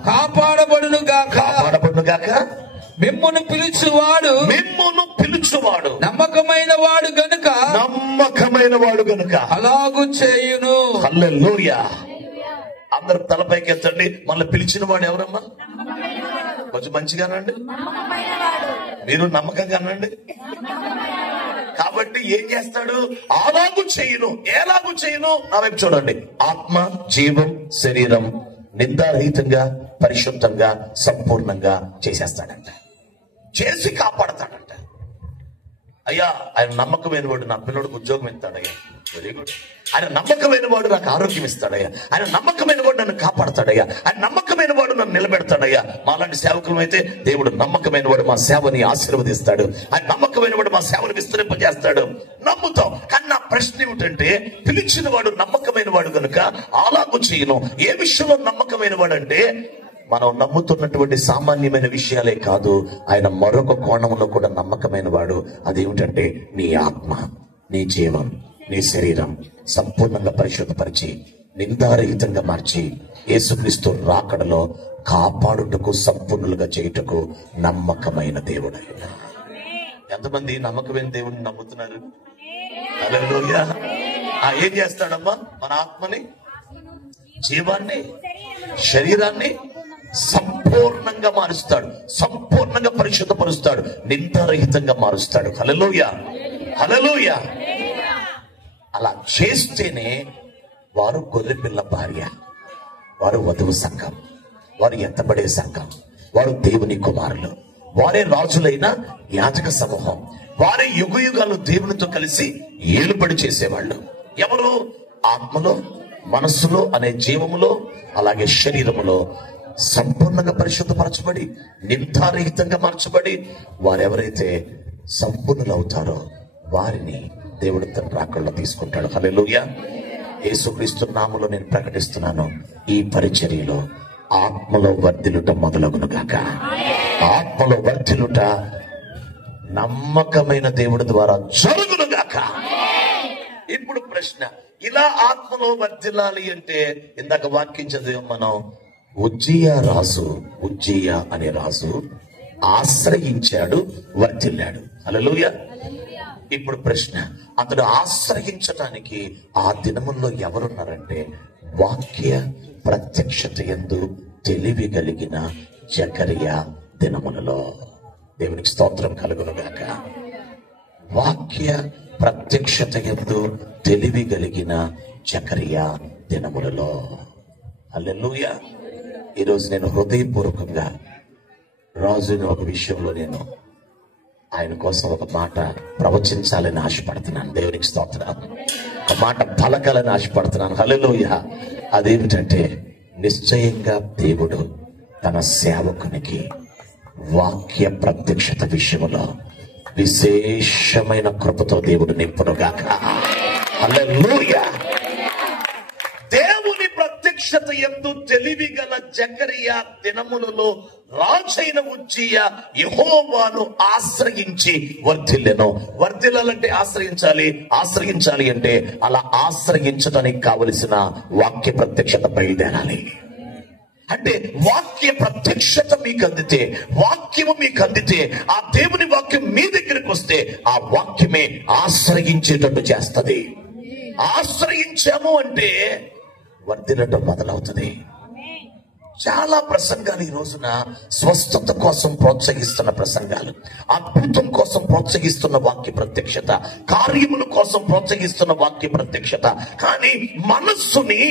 కాపాడబడును గాక. మిమ్మును పిలుచువాడు నమ్మకమైన వాడు గనుక అలాగు చేయును. హల్లెలూయా. అందరు తలపైకి ఎత్తండి. మళ్ళీ పిలిచిన వాడు ఎవరమ్మా? కొంచెం మంచిగానండి, మీరు నమ్మకంగా అనండి. కాబట్టి ఏం చేస్తాడు? అలాగు చేయును. ఎలాగు చేయును? నా వైపు చూడండి. ఆత్మ, జీవం, శరీరం నిందారహితంగా, పరిశుద్ధంగా, సంపూర్ణంగా చేసేస్తాడంట. చేసి కాపాడతాడంట. అయ్యా ఆయన నమ్మకమైన వాడు, నా పిల్లడికి ఉద్యోగం ఇస్తాడయ్యా, వెరీ గుడ్. ఆయన నమ్మకమైన వాడు నాకు ఆరోగ్యం ఇస్తాడయ్యా, ఆయన నమ్మకమైన వాడు నన్ను కాపాడతాడయ్యా, ఆయన నమ్మకమైన వాడు నన్ను నిలబెడతాడయ్యా. మాలాంటి సేవకులం అయితే దేవుడు నమ్మకమైన వాడు మా సేవని ఆశీర్వదిస్తాడు, ఆయన నమ్మకమైన వాడు మా సేవను విస్తరింపజేస్తాడు, నమ్ముతాం. కానీ నా ప్రశ్న ఏమిటంటే, పిలిచిన వాడు నమ్మకమైన వాడు కనుక అలాగూ చేయను. ఏ విషయంలో నమ్మకమైన వాడు అంటే, మనం నమ్ముతున్నటువంటి సామాన్యమైన విషయాలే కాదు, ఆయన మరొక కోణంలో కూడా నమ్మకమైన వాడు. అదేమిటంటే, నీ ఆత్మ, నీ జీవం, నీ శరీరం సంపూర్ణంగా పరిశుద్ధపరిచి నిందారహితంగా మార్చి యేసుక్రీస్తు రాకడలో కాపాడుటకు సంపూర్ణులుగా చేయుటకు నమ్మకమైన దేవుడు ఆయన. ఎంతమంది నమ్మకమైన దేవుడిని నమ్ముతున్నారు? హల్లెలూయా. ఏం చేస్తాడమ్మా? మన ఆత్మని, జీవాన్ని, శరీరాన్ని సంపూర్ణంగా మారుస్తాడు, సంపూర్ణంగా పరిశుద్ధపరుస్తాడు, నిందారహితంగా మారుస్తాడు. హల్లెలూయా, హల్లెలూయా. అలా చేస్తేనే వారు గొర్రెపిల్ల భార్య, వారు వధువు సంఘం, వారు ఎత్తబడే సంఘం, వారు దేవుని కుమారులు, వారే రాజులైన యాజక సమూహం, వారే యుగయుగాలు దేవునితో కలిసి ఏలుబడి చేసేవాళ్ళు. ఎవరు? ఆత్మలో, మనస్సులో అనే జీవములో, అలాగే శరీరములో సంపూర్ణంగా పరిశుద్ధపరచబడి నిందారహితంగా మార్చబడి వారెవరైతే సంపూర్ణులు అవుతారో వారిని దేవుడు తన రాకడలో తీసుకుంటాడు. హల్లెలూయా. యేసుక్రీస్తు నామములో నేను ప్రకటిస్తున్నాను, ఈ పరిచర్యలో ఆత్మలో వర్ధిల్లుట మొదలగును గాక. ఆత్మలో వర్ధిల్లుట నమ్మకమైన దేవుడి ద్వారా జరుగును గాక. ఇప్పుడు ప్రశ్న, ఇలా ఆత్మలో వర్ధిల్లాలి అంటే ఇందాక వాక్యం చదివాం మనం. ఉజ్జియా అనే రాజు ఆశ్రయించాడు, వర్ధిల్లాడు. హల్లెలూయా. ఇప్పుడు ప్రశ్న, అతడు ఆశ్రయించటానికి ఆ దినముల్లో ఎవరున్నారంటే, వాక్య ప్రత్యక్షత యందు తెలివి కలిగిన జకరియా దినములలో. దేవునికి స్తోత్రం కలుగును గాక. వాక్య ప్రత్యక్షత యందు తెలివి కలిగిన జకరియా దినములలో. హల్లెలూయా. ఈరోజు నేను హృదయపూర్వకంగా రాజుని ఒక విషయంలో నేను ఆయన కోసం ఒక మాట ప్రవచించాలని ఆశపడుతున్నాను. దేవునికి స్తోత్రం. ఒక మాట పలకాలని ఆశపడుతున్నాను. హల్లెలూయా. అదేమిటంటే, నిశ్చయంగా దేవుడు తన సేవకునికి వాక్య ప్రత్యక్షత విషయంలో విశేషమైన కృపతో దేవుడు నింపునుగాక. హల్లెలూయా. దేవుని ప్రత్యక్షత యందు తెలివి గల జకరియా దినములలో రాజైన ఉజ్జియా యెహోవాను ఆశ్రయించి వర్ధిల్లెను. వర్ధిల్లాలంటే ఆశ్రయించాలి అంటే అలా ఆశ్రయించడానికి కావలసిన వాక్య ప్రత్యక్షత బయలుదేరాలి. అంటే వాక్య ప్రత్యక్షత మీకు అందితే, వాక్యము మీకు అందితే, ఆ దేవుని వాక్యం మీ దగ్గరికి వస్తే ఆ వాక్యమే ఆశ్రయించేటట్టు చేస్తది. ఆశ్రయించాము అంటే వర్ధిల్లటం మొదలవుతుంది. చాలా ప్రసంగాలు ఈ రోజున స్వస్థత కోసం ప్రోత్సహిస్తున్న ప్రసంగాలు, అద్భుతం కోసం ప్రోత్సహిస్తున్న వాక్య ప్రత్యక్షత, కార్యముల కోసం ప్రోత్సహిస్తున్న వాక్య ప్రత్యక్షత. కానీ మనస్సుని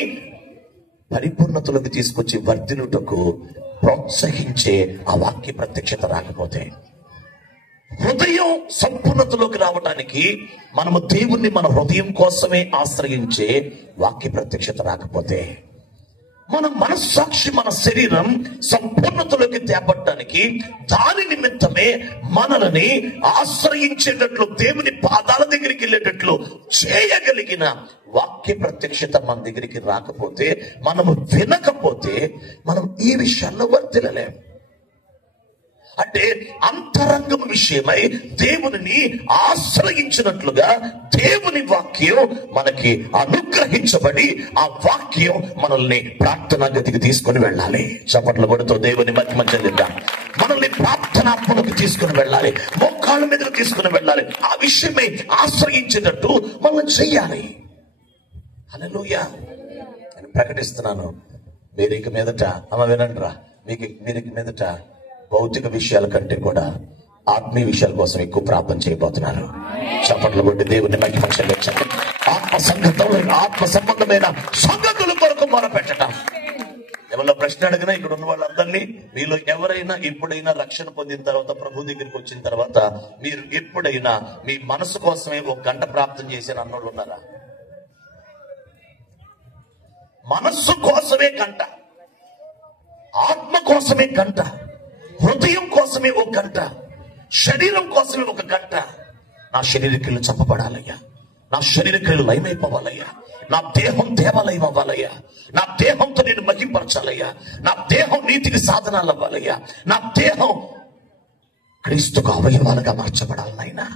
పరిపూర్ణతలోకి తీసుకొచ్చి వర్ధిల్లుటకు ప్రోత్సహించే ఆ వాక్య ప్రత్యక్షత రాకపోతే, హృదయం సంపూర్ణతలోకి రావడానికి మనము దేవుణ్ణి మన హృదయం కోసమే ఆశ్రయించే వాక్య ప్రత్యక్షత రాకపోతే, మన మనస్సాక్షి, మన శరీరం సంపూర్ణతలోకి తేపట్టడానికి దాని నిమిత్తమే మనల్ని ఆశ్రయించేటట్లు, దేవుని పాదాల దగ్గరికి వెళ్ళేటట్లు చేయగలిగిన వాక్య ప్రత్యక్షత మన దగ్గరికి రాకపోతే, మనము వినకపోతే మనం ఈ విషయాల్లో వర్ధిల్లలేం. అంటే అంతరంగం విషయమై దేవుని ఆశ్రయించినట్లుగా దేవుని వాక్యం మనకి అనుగ్రహించబడి ఆ వాక్యం మనల్ని ప్రార్థనా గతికి తీసుకుని వెళ్ళాలి. చప్పట్ల కొడుతూ దేవుని మహిమ చెందిద్దాం. మనల్ని ప్రార్థనాత్మకు తీసుకుని వెళ్ళాలి, మోకాళ్ళ మీద తీసుకుని వెళ్ళాలి. ఆ విషయమై ఆశ్రయించేటట్టు మనం చెయ్యాలి. హల్లెలూయా. నేను ప్రకటిస్తున్నాను, మీరు ఇక మీదట, అమ్మ వినండిరా, మీరు ఇక మీదట భౌతిక విషయాల కంటే కూడా ఆత్మీయ విషయాల కోసం ఎక్కువ ప్రార్థన చేయబోతున్నారు. చప్పట్లు కొట్టి దేవుని మహిమ చెల్లించండి. ఆత్మ సంబంధమైన సంగతుల కొరకు మొరపెట్టడం. ఎవరిలో ప్రశ్న అడిగినా ఇక్కడ ఉన్న వాళ్ళందరినీ, మీలో ఎవరైనా ఎప్పుడైనా రక్షణ పొందిన తర్వాత, ప్రభు దగ్గరికి వచ్చిన తర్వాత, మీరు ఎప్పుడైనా మీ మనసు కోసమే ఒక గంట ప్రార్థన చేసిన అన్నోళ్ళు ఉన్నారా? మనస్సు కోసమే గంట, ఆత్మ కోసమే గంట, హృదయం కోసమే ఒక గంట, శరీరం కోసమే ఒక గంట. నా శరీర క్రియలు చంపబడాలయ్యా, నా శరీర క్రియలు లయమైపోవాలయ్యా, నా దేహం దేవాలయం అవ్వాలయ్యా, నా దేహంతో నేను మహింపరచాలయ్యా, నా దేహం నీతికి సాధనాలు అవ్వాలయ్యా, నా దేహం క్రీస్తుకు అవయవాలుగా మార్చబడాలి నాయనా,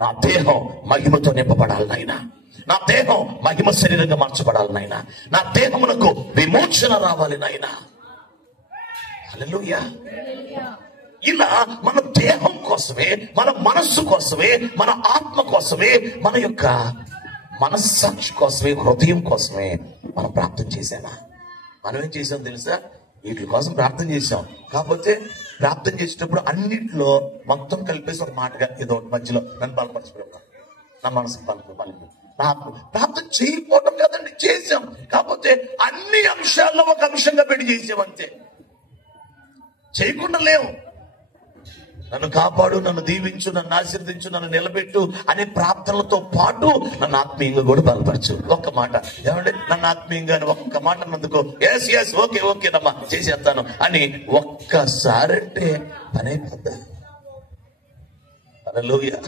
నా దేహం మహిమతో నింపబడాలి నాయనా, నా దేహం మహిమ శరీరంగా మార్చబడాలి నాయనా, నా దేహమునకు విమోచన రావాలి నాయనా. హల్లెలూయా. ఇలా మన దేహం కోసమే, మన మనస్సు కోసమే, మన ఆత్మ కోసమే, మన యొక్క మనస్సాక్షి కోసమే, హృదయం కోసమే మనం ప్రార్థన చేశామా? మనం ఏం చేసాం తెలుసా? వీటి కోసం ప్రార్థన చేశాం. కాకపోతే ప్రార్థన చేసేటప్పుడు అన్నింటిలో మొత్తం కలిపేసి ఒక మాటగా ఏదో మధ్యలో నన్ను బలపరచుకోవడం, నా మనసు బలపరచు, నాకు ప్రార్థన చేయకపోవడం కదండి, చేశాం. కాకపోతే అన్ని అంశాల్లో ఒక అంశంగా పెట్టి చేసాం అంతే. చేయకుండా లేవు. నన్ను కాపాడు, నన్ను దీవించు, నన్ను ఆశీర్వదించు, నన్ను నిలబెట్టు అనే ప్రార్థనలతో పాటు నన్ను ఆత్మీయంగా కూడా బలపరచు. ఒక్క మాట ఏమంటే నన్ను ఆత్మీయంగా ఒక్క మాట అన్నందుకో ఎస్ ఎస్ ఓకే ఓకేనమ్మా చేసేస్తాను అని ఒక్కసారి అంటే పనైపోద్దా? హల్లెలూయా.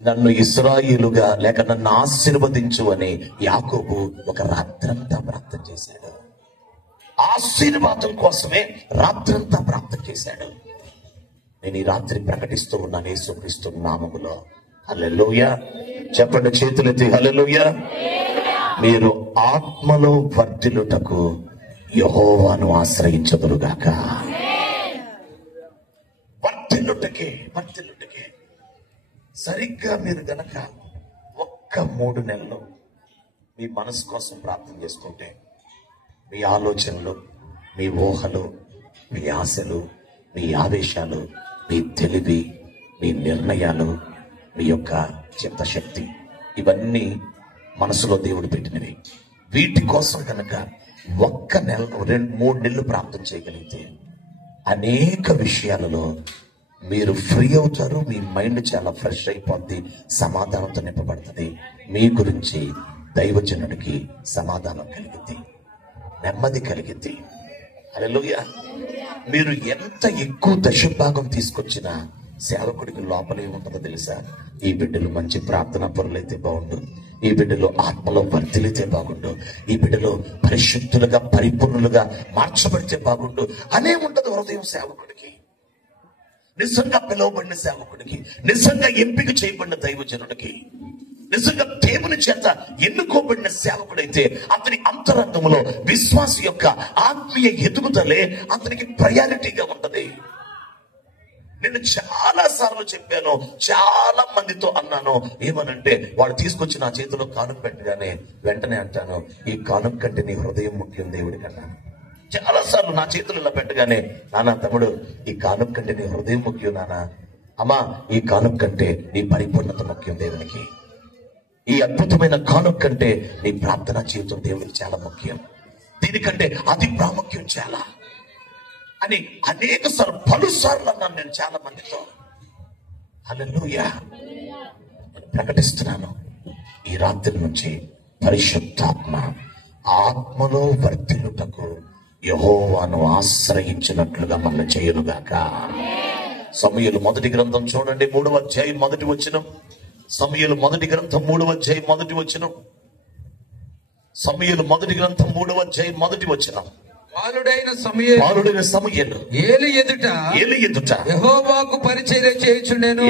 నన్ను ఇశ్రాయేలుగా లేక నన్ను ఆశీర్వదించు అని యాకోబు ఒక రాత్రంతా ప్రార్థన చేశాడు. ఆశీర్వాదం కోసమే రాత్రంతా ప్రార్థన చేశాడు. నేను ఈ రాత్రి ప్రకటిస్తూ ఉన్నాను యేసుక్రీస్తు నామములో. హల్లెలూయా. చెప్పండి చేతులెత్తి హల్లెలూయా. మీరు ఆత్మలో వర్ధిల్లుటకు యెహోవాను ఆశ్రయించదురుగాక. వర్ధిల్లుటకే సరిగ్గా మీరు గనక ఒక్క 3 నెలలు మీ మనసు కోసం ప్రార్థన చేసుకుంటే, మీ ఆలోచనలు, మీ ఊహలు, మీ ఆశలు, మీ ఆవేశాలు, మీ తెలివి, మీ నిర్ణయాలు, మీ యొక్క చిత్తశక్తి, ఇవన్నీ మనసులో దేవుడు పెట్టినవి. వీటి కోసం కనుక ఒక్క నెల 2-3 నెలలు ప్రార్థన చేయగలిగితే అనేక విషయాలలో మీరు ఫ్రీ అవుతారు. మీ మైండ్ చాలా ఫ్రెష్ అయిపోద్ది, సమాధానంతో నింపబడుతుంది. మీ గురించి దైవజనుడికి సమాధానం కలిగింది, నెమ్మది కలిగింది. హల్లెలూయా. మీరు ఎంత ఎక్కువ దశభాగం తీసుకొచ్చినా సేవకుడికి లోపల ఏముంటుందో తెలుసా? ఈ బిడ్డలు మంచి ప్రార్థనా పరులైతే బాగుండు, ఈ బిడ్డలు ఆత్మలో వర్ధిల్లితే బాగుండు, ఈ బిడ్డలు పరిశుద్ధులుగా పరిపూర్ణులుగా మార్చబడితే బాగుండు అనే ఉంటది హృదయం సేవకుడికి. నిజంగా పిలువబడిన సేవకుడికి, నిజంగా ఎంపిక చేయబడిన దైవజనుడికి, నిజంగా దేవుని చేత ఎన్నుకోబడిన సేవకుడైతే అతని అంతరంగంలో విశ్వాస యొక్క ఆత్మీయ ఎదుగుదలే అతనికి ప్రయారిటీగా ఉంటది. నేను చాలా సార్లు చెప్పాను, చాలా మందితో అన్నాను. ఏమనంటే వాడు తీసుకొచ్చి నా చేతిలో కానుక పెట్టగానే వెంటనే అంటాను, ఈ కానుక కంటే నీ హృదయం ముఖ్యం దేవుడికి అన్నాను. చాలా సార్లు నా చేతులు ఇలా పెట్టగానే, నాన్న తమ్ముడు ఈ కానుక కంటే నీ హృదయం ముఖ్యం నాన్న, అమ్మా ఈ కానుక కంటే నీ పరిపూర్ణత ముఖ్యం దేవునికి, ఈ అద్భుతమైన కానుక కంటే నీ ప్రార్థనా జీవితం దేవుడికి చాలా ముఖ్యం, దీనికంటే అది ప్రాముఖ్యం చాలా అని అనేక సార్లు పలుసార్లు అన్నాను నేను చాలా మందితో. హల్లెలూయా. ప్రకటిస్తున్నాను, ఈ రాత్రి నుంచి పరిశుద్ధాత్మ ఆత్మలో వర్ధిల్లుటకు యెహోవాను ఆశ్రయించినట్లుగా మనం చేయనుగాక. సమూయేలు మొదటి గ్రంథం చూడండి, 3వ అధ్యాయం మొదటి వచనం. సమూయేలు మొదటి గ్రంథం 3వ అధ్యాయం మొదటి వచనం. సమూయేలు మొదటి గ్రంథం 3వ అధ్యాయం మొదటి వచనం. బాలుడైన సమూయేలు ఏలి ఎదుట యెహోవాకు పరిచర్య చేయుచుండెను.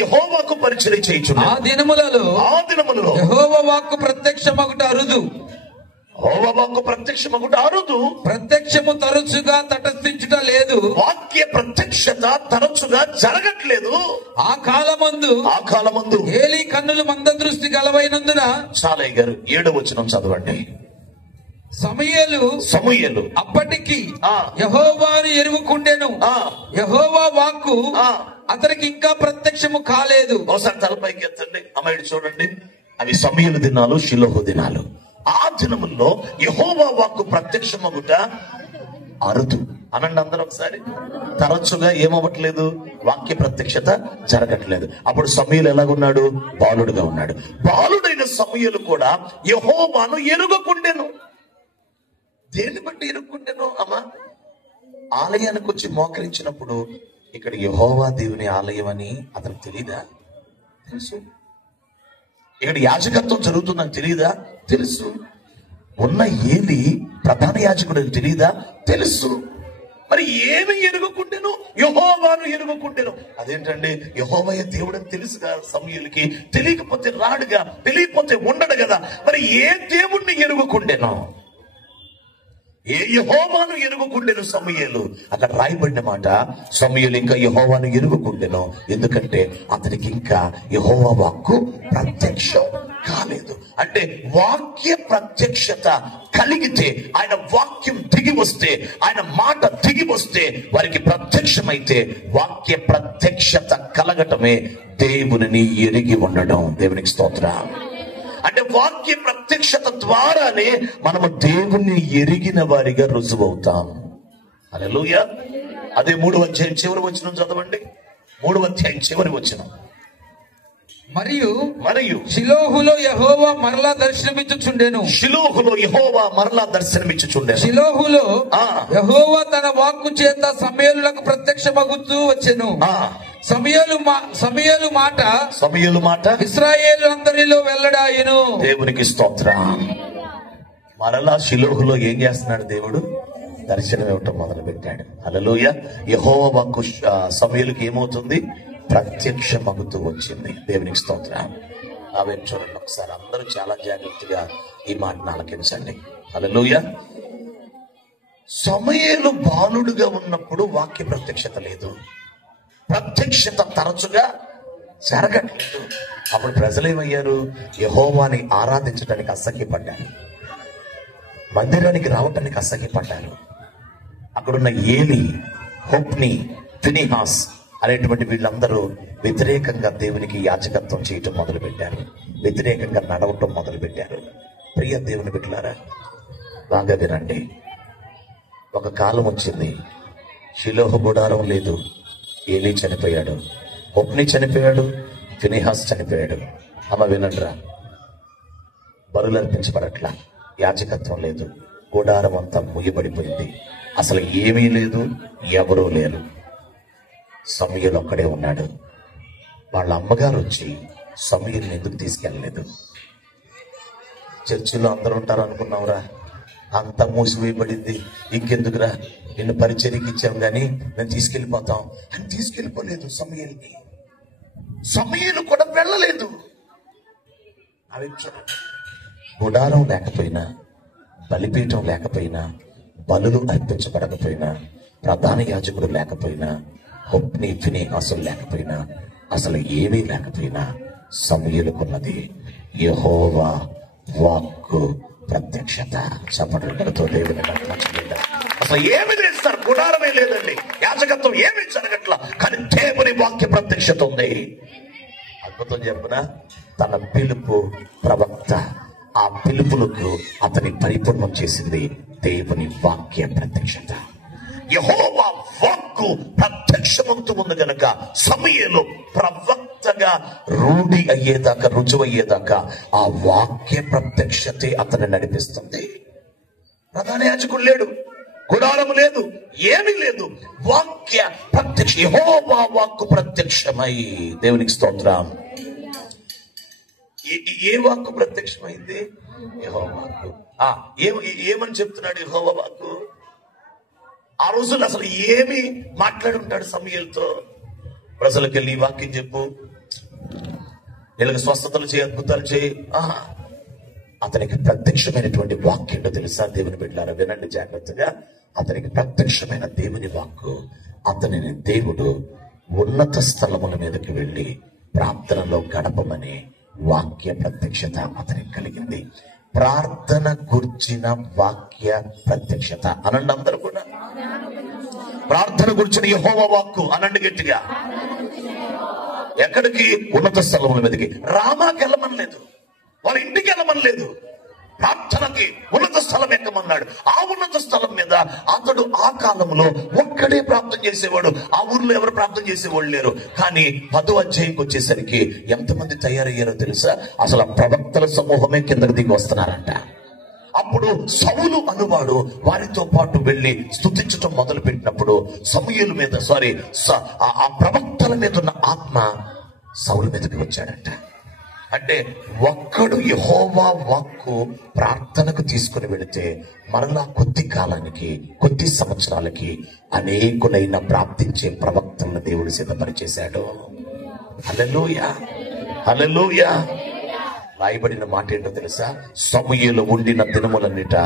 యెహోవాకు పరిచర్య చేయుచుండెను. ఆ దినములలో యెహోవా వాక్కు ప్రత్యక్షమగుట అరుదు. ప్రత్యక్షము తరచుగా తటస్థించుట లేదు. వాక్య ప్రత్యక్షత తరచుగా జరగట్లేదు. ఆ కాలమందు ఏలీ కన్నులు మందదృష్టి గలవైనందున. చాలయ్య గారు 7వ వచనం చదవండి. సమూయేలు అప్పటికి యెహోవాను ఎరుగుకుండెను. యెహోవా వాక్కు అతనికి ఇంకా ప్రత్యక్షము కాలేదు. ఒకసారి తలపైకి ఎత్తండి అమ్మాయి చూడండి. అవి సమూయేలు దినాలు, షిలోహు దినాలు. ఆ దినముల్లో యెహోవా వాక్కు ప్రత్యక్షమగుట అరుదు. అనండి అందరూ ఒకసారి. తరచుగా ఏమవ్వట్లేదు? వాక్య ప్రత్యక్షత జరగట్లేదు. అప్పుడు సమూయేలు ఎలాగున్నాడు? బాలుడుగా ఉన్నాడు. బాలుడైన సమూయేలు కూడా యెహోవాను ఎరుగకుండెను. దేన్ని బట్టి ఎరుగకుండెను? అమ్మా, ఆలయానికి వచ్చి మోకరించినప్పుడు ఇక్కడ యెహోవా దేవుని ఆలయం అని అతనికి తెలియదా? తెలుసు. ఇక్కడ యాజకత్వం జరుగుతుందని తెలియదా? తెలుసు. ఉన్న ఏలి ప్రధాన యాజకుడికి తెలియదా? తెలుసు. మరి ఏమి ఎరుగకుండెను? యెహోవాను ఎరుగకుండెను. అదేంటండి? యెహోవాయే దేవుడని తెలుసు కదా సమూయేలుకి. తెలియకపోతే రాడుగా, తెలియకపోతే ఉండడు కదా. మరి ఏ దేవుణ్ణి ఎరుగకుండెను? ఏ యెహోవాను ఎరుగకుండెను సమూయేలు? అక్కడ రాయబడిన మాట, సమూయేలు ఇంకా యెహోవాను ఎరుగకుండెను. ఎందుకంటే అతనికి ఇంకా యెహోవా వాక్కు ప్రత్యక్షం కాలేదు. అంటే వాక్య ప్రత్యక్షత కలిగితే, ఆయన వాక్యం దిగి వస్తే, ఆయన మాట దిగి వస్తే వారికి ప్రత్యక్షమైతే, వాక్య ప్రత్యక్షత కలగటమే దేవునిని ఎరిగి ఉండడం. దేవునికి స్తోత్రం. అంటే వాక్య ప్రత్యక్షత ద్వారానే మనము దేవుణ్ణి ఎరిగిన వారిగా రుజువవుతాం. హల్లెలూయా. అదే 3వ అధ్యాయం చివరి వచనం చదవండి. 3వ అధ్యాయం చివరి వచనం. మరియు షిలోహులో యెహోవా మరలా దర్శనమిచ్చుచుండెను. షిలోహులో యెహోవా మరలా దర్శనమిచ్చుచుండెను. షిలోహులో యెహోవా తన వాక్కు చేత సమూయేలునకు ప్రత్యక్షమగుతూ వచ్చెను. సమూయేలు మాట ఇశ్రాయేలులందరిలో వెల్లడాయెను. దేవునికి స్తోత్రం. మరలా షిలోహులో ఏం చేస్తున్నాడు? దేవుడు దర్శనం ఇవ్వటం మొదలు పెట్టాడు. హల్లెలూయా. యెహోవా వాక్కు సమూయేలుకి ఏమవుతుంది? ప్రత్యక్షమగుతూ వచ్చింది. దేవునికి స్తోత్రం. అవే చూడండి ఒకసారి. అందరూ చాలా జాగ్రత్తగా ఈ మాటను ఆలకించండి. హల్లెలూయా. సమూయేలు బాలుడుగా ఉన్నప్పుడు వాక్య ప్రత్యక్షత లేదు, ప్రత్యక్షత తరచుగా జరగట్లేదు. అప్పుడు ప్రజలు ఏమయ్యారు? యెహోవాని ఆరాధించడానికి అసహ్యపడ్డారు, మందిరానికి రావటానికి అసహ్యపడ్డారు. అక్కడున్న ఏలి, హొఫ్ని, ఫినెహాస్ అనేటువంటి వీళ్ళందరూ వ్యతిరేకంగా దేవునికి యాజకత్వం చేయటం మొదలు పెట్టారు, వ్యతిరేకంగా నడవటం మొదలు పెట్టారు. ప్రియ దేవుని బిడ్డలారా, బాగా వినండి. ఒక కాలం వచ్చింది, షిలోహు గుడారం లేదు, ఏలీ చనిపోయాడు, హొఫ్ని చనిపోయాడు, ఫినెహాస్ చనిపోయాడు. అమ్మ వినండిరా, బలులు అర్పించబడట్లా, యాజకత్వం లేదు, గుడారం అంతా ముయ్యబడిపోయింది, అసలు ఏమీ లేదు, ఎవరూ లేరు. సమూయేలు ఒక్కడే ఉన్నాడు. వాళ్ళ అమ్మగారు వచ్చి సమూయేలుని ఎందుకు తీసుకెళ్ళలేదు? చర్చిలో అందరూ ఉంటారు అనుకున్నావురా, అంతా మూసివేయబడింది, ఇంకెందుకురా, నిన్ను పరిచర్యకి ఇచ్చాం గాని మేము తీసుకెళ్ళిపోతాం అని తీసుకెళ్ళిపోలేదు సమూయేలుని. సమూయేలు కూడా వెళ్ళలేదు. అవి చూడండి, గుడారం లేకపోయినా, బలిపీఠం లేకపోయినా, బలులు అర్పించబడకపోయినా, ప్రధాన యాజకుడు లేకపోయినా, హొఫ్ని, ఫినెహాసులు లేకపోయినా, అసలు ఏమీ లేకపోయినా, సమూయేలుకున్నది యెహోవా వాక్కు ప్రత్యక్షత. చప్పట్లతో దేవుని అసలు ఏమి లేదు సార్, గుడారమే లేదండి, యాజకత్వం ఏమీ జరగట్లా, కానీ దేవుని వాక్య ప్రత్యక్షత ఉంది. అద్భుతం చెప్పిన తన పిలుపు ప్రవక్త, ఆ పిలుపులకు అతని పరిపూర్ణం చేసింది దేవుని వాక్య ప్రత్యక్షత. యెహోవా వాక్కు ప్రత్యక్షమవుతూ ఉంది కనుక సమూయేలు ప్రవక్తగా రూఢి అయ్యేదాకా, రుజువయ్యేదాకా ఆ వాక్య ప్రత్యక్షతే అతన్ని నడిపిస్తుంది. ప్రధాన యాజకుడు లేడు, గుడారము లేదు, ఏమీ లేదు, వాక్య ప్రత్యక్ష, యెహోవా వాక్కు ప్రత్యక్షమై. దేవునికి స్తోత్రం. ఏ వాక్కు ప్రత్యక్షమైంది? యెహోవా వాక్కు. ఏమని చెప్తున్నాడు యెహోవా వాక్కు? ఆ రోజుల్లో అసలు ఏమి మాట్లాడుంటాడు సమూయేలుతో? ప్రజలకు వెళ్ళి ఈ వాక్యం చెప్పు, వీళ్ళకి స్వస్థతలు చేయి, అద్భుతాలు చేయి. అతనికి ప్రత్యక్షమైనటువంటి వాక్యం తెలుసా? దేవుని బిడ్డలారా వినండి జాగ్రత్తగా. అతనికి ప్రత్యక్షమైన దేవుని వాక్కు, అతనిని దేవుడు ఉన్నత స్థలముల మీదకి వెళ్ళి ప్రార్థనలో గడపమని వాక్య ప్రత్యక్షత అతనికి కలిగింది. ప్రార్థన గుర్చిన వాక్య ప్రత్యక్షత అనండి అందరూ కూడా. ప్రార్థన గుర్చిన యెహోవా వాక్కు అనండి గట్టిగా. ఎక్కడికి? ఉన్నత స్థలముల మీదకి. రామాకి వెళ్ళమనలేదు, వాళ్ళ ఇంటికి వెళ్ళమనలేదు, ప్రార్థనకి ఉన్నత స్థలం ఎక్కమన్నాడు. ఆ ఉన్నత స్థలం మీద అతడు ఆ కాలంలో ఒక్కడే ప్రార్థన చేసేవాడు. ఆ ఊర్లో ఎవరు ప్రార్థన చేసేవాళ్ళు లేరు. కానీ 10వ అధ్యాయంకి వచ్చేసరికి ఎంతమంది తయారయ్యారో తెలుసా? అసలు ఆ ప్రవక్తల సమూహమే కిందకి దిగి వస్తున్నారంట. అప్పుడు సౌలు అనువాడు వారితో పాటు వెళ్లి స్తుతించటం మొదలు పెట్టినప్పుడు సమూయేలు మీద ఆ ప్రవక్తల మీద ఉన్న ఆత్మ సౌలు మీదకి వచ్చాడంట. అంటే ఒక్కడు యెహోవా వాక్కు ప్రార్థనకు తీసుకుని వెళితే మరలా కొద్ది కాలానికి, కొద్ది సంవత్సరాలకి అనేకులైన ప్రార్థించే ప్రవక్తలను దేవుడు సిద్ధపరిచేశాడు. హల్లెలూయా, హల్లెలూయా. రాయబడిన మాట ఏంటో తెలుసా? సమూయేలు ఉండిన దినములన్నిట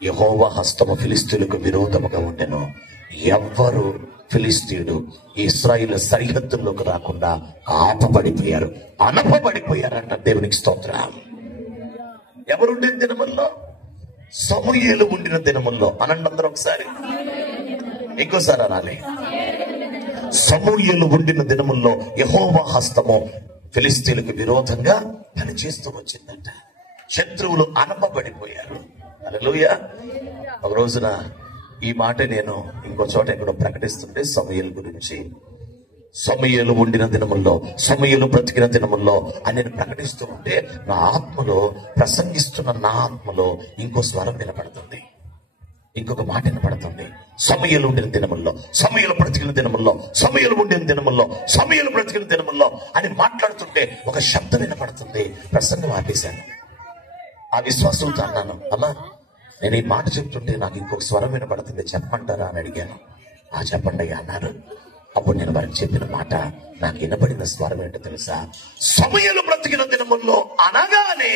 యెహోవా హస్తము ఫిలిష్తీయులకు విరోధముగా ఉండెను. ఎవ్వరు ఫిలిష్తీయుడు ఇశ్రాయేలు సరిహద్దుల్లోకి రాకుండా ఆపబడిపోయారు, అనపబడిపోయారంట. దేవునికి స్తోత్రం. ఎవరుండిన దినముల్లో? సమూయేలు ఉండిన దినముల్లో. అనండి అందరూ ఒకసారి, ఇంకోసారి అనాలి. సమూయేలు ఉండిన దినముల్లో యెహోవా హస్తము ఫిలిష్తీయులకు విరోధంగా పనిచేస్తూ వచ్చిందంట. శత్రువులు అనపబడిపోయారు. హల్లెలూయా. ఒక రోజున ఈ మాట నేను ఇంకో చోట ఎక్కడో ప్రకటిస్తుంటే సమూయేలు గురించి, సమూయేలు ఉండిన దినముల్లో, సమూయేలు బ్రతికిన దినముల్లో అని నేను ప్రకటిస్తూ ఉంటే నా ఆత్మలో, ప్రసంగిస్తున్న నా ఆత్మలో ఇంకో స్వరం వినపడుతుంది, ఇంకొక మాట వినపడుతుంది. సమూయేలు ఉండిన దినముల్లో, సమూయేలు బ్రతికిన దినముల్లో, సమూయేలు ఉండిన దినముల్లో, సమూయేలు బ్రతికిన దినముల్లో అని మాట్లాడుతుంటే ఒక శబ్దం వినపడుతుంది. ప్రసంగం ఆపేశాను. ఆ విశ్వాసంతో అన్నాను, అమ్మా నేను ఈ మాట చెప్తుంటే నాకు ఇంకొక స్వరం వినపడుతుంది, చెప్పమంటారా అని అడిగాను. ఆ చెప్పండి అన్నారు. అప్పుడు నేను వారికి చెప్పిన మాట, నాకు వినపడిన స్వరం ఏంటో తెలుసా? సమూయేలు బ్రతికిన దినముల్లో అనగానే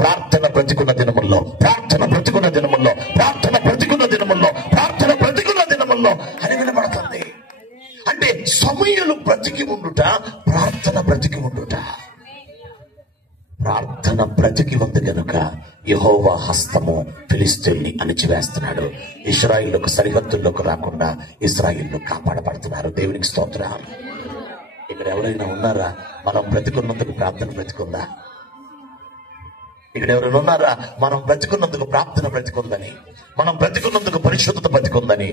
ప్రార్థన బ్రతికున్న దినముల్లో, ప్రార్థన బ్రతికున్న దినముల్లో, ప్రార్థన బ్రతికున్న దినముల్లో, ప్రార్థన బ్రతికున్న దినముల్లో అని వినపడుతుంది. అంటే సమూయేలు బ్రతికి ఉండుట, ప్రార్థన బ్రతికి ఉండుట. ప్రార్థన బ్రతికి ఉంది గనుక యెహోవా హస్తము ఫిలిష్తీయుల్ని అణిచివేస్తున్నాడు. ఇశ్రాయేలుకు సరిహద్దుల్లోకి రాకుండా ఇశ్రాయేలు కాపాడబడుతున్నారు. దేవునికి స్తోత్రం. ఇక్కడ ఎవరైనా ఉన్నారా మనం బ్రతికున్నందుకు ప్రార్థన బ్రతికుందా? ఇక్కడ ఎవరైనా ఉన్నారా మనం బ్రతికున్నందుకు ప్రార్థన బ్రతికుందని, మనం బ్రతికున్నందుకు పరిశుద్ధత బ్రతికుందని?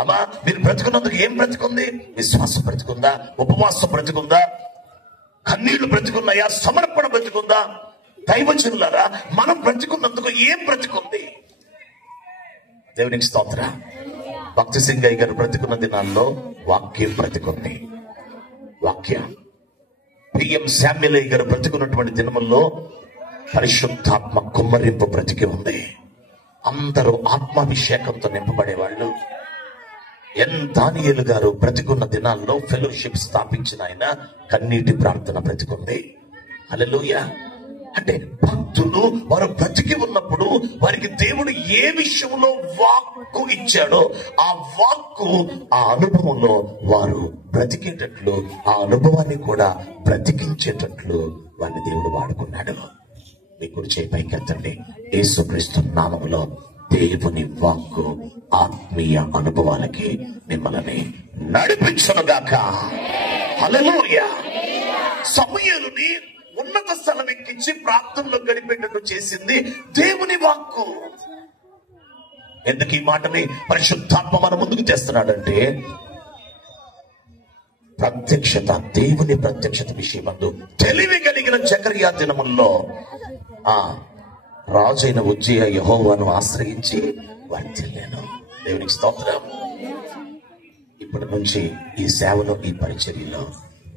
అమ్మా మీరు బ్రతికున్నందుకు ఏం బ్రతికుంది? విశ్వాసం బ్రతికుందా? ఉపవాసం బ్రతికుందా? కన్నీళ్లు బ్రతికున్నాయా? సమర్పణ బ్రతికుందా? దైవజనులారా మనం బ్రతికున్నందుకు ఏం బ్రతికుంది? దేవునికి స్తోత్ర. భక్తి సింగయ్య గారు బ్రతికున్న దినాల్లో వాక్యం బ్రతికుంది. వాక్యం. పిఎం శామ్యులయ్య గారు బ్రతికున్నటువంటి దినముల్లో పరిశుద్ధాత్మ కుమ్మరింపు బ్రతికి ఉంది. అందరూ ఆత్మాభిషేకంతో నింపబడేవాళ్ళు. దానియేలు గారు బ్రతికున్న దినాల్లో ఫెలోషిప్ స్థాపించిన ఆయన కన్నీటి ప్రార్థన బ్రతికుంది. హల్లెలూయా. అంటే భక్తులు వారు బ్రతికి ఉన్నప్పుడు వారికి దేవుడు ఏ విషయంలో వాక్కు ఇచ్చాడో ఆ వాక్కు, ఆ అనుభవంలో వారు బ్రతికేటట్లు, ఆ అనుభవాన్ని కూడా బ్రతికించేటట్లు వారిని దేవుడు వాడుకున్నాడు. మీ కుడి చేయి పైకెత్తండి. యేసుక్రీస్తు నామములో దేవుని వాక్కు ఆత్మీయ అనుభవాలకి మిమ్మల్ని నడిపించునుగాక. హల్లెలూయా. సమూయేలుని ఉన్నత స్థలం ఎక్కించి ప్రార్థనలో గడిపేటట్టు చేసింది దేవుని వాక్కు. ఎందుకు ఈ మాటని పరిశుద్ధాత్మ మన ముందుకు తెస్తున్నాడంటే ప్రత్యక్షత, దేవుని ప్రత్యక్షత విషయమందు తెలివి కలిగిన జకరియా దినముల్లో రాజైన ఉజ్జియా యెహోవాను ఆశ్రయించి వర్ధిల్లాను. దేవునికి స్తోత్రం. ఇప్పటి నుంచి ఈ సేవలో, ఈ పరిచర్యలో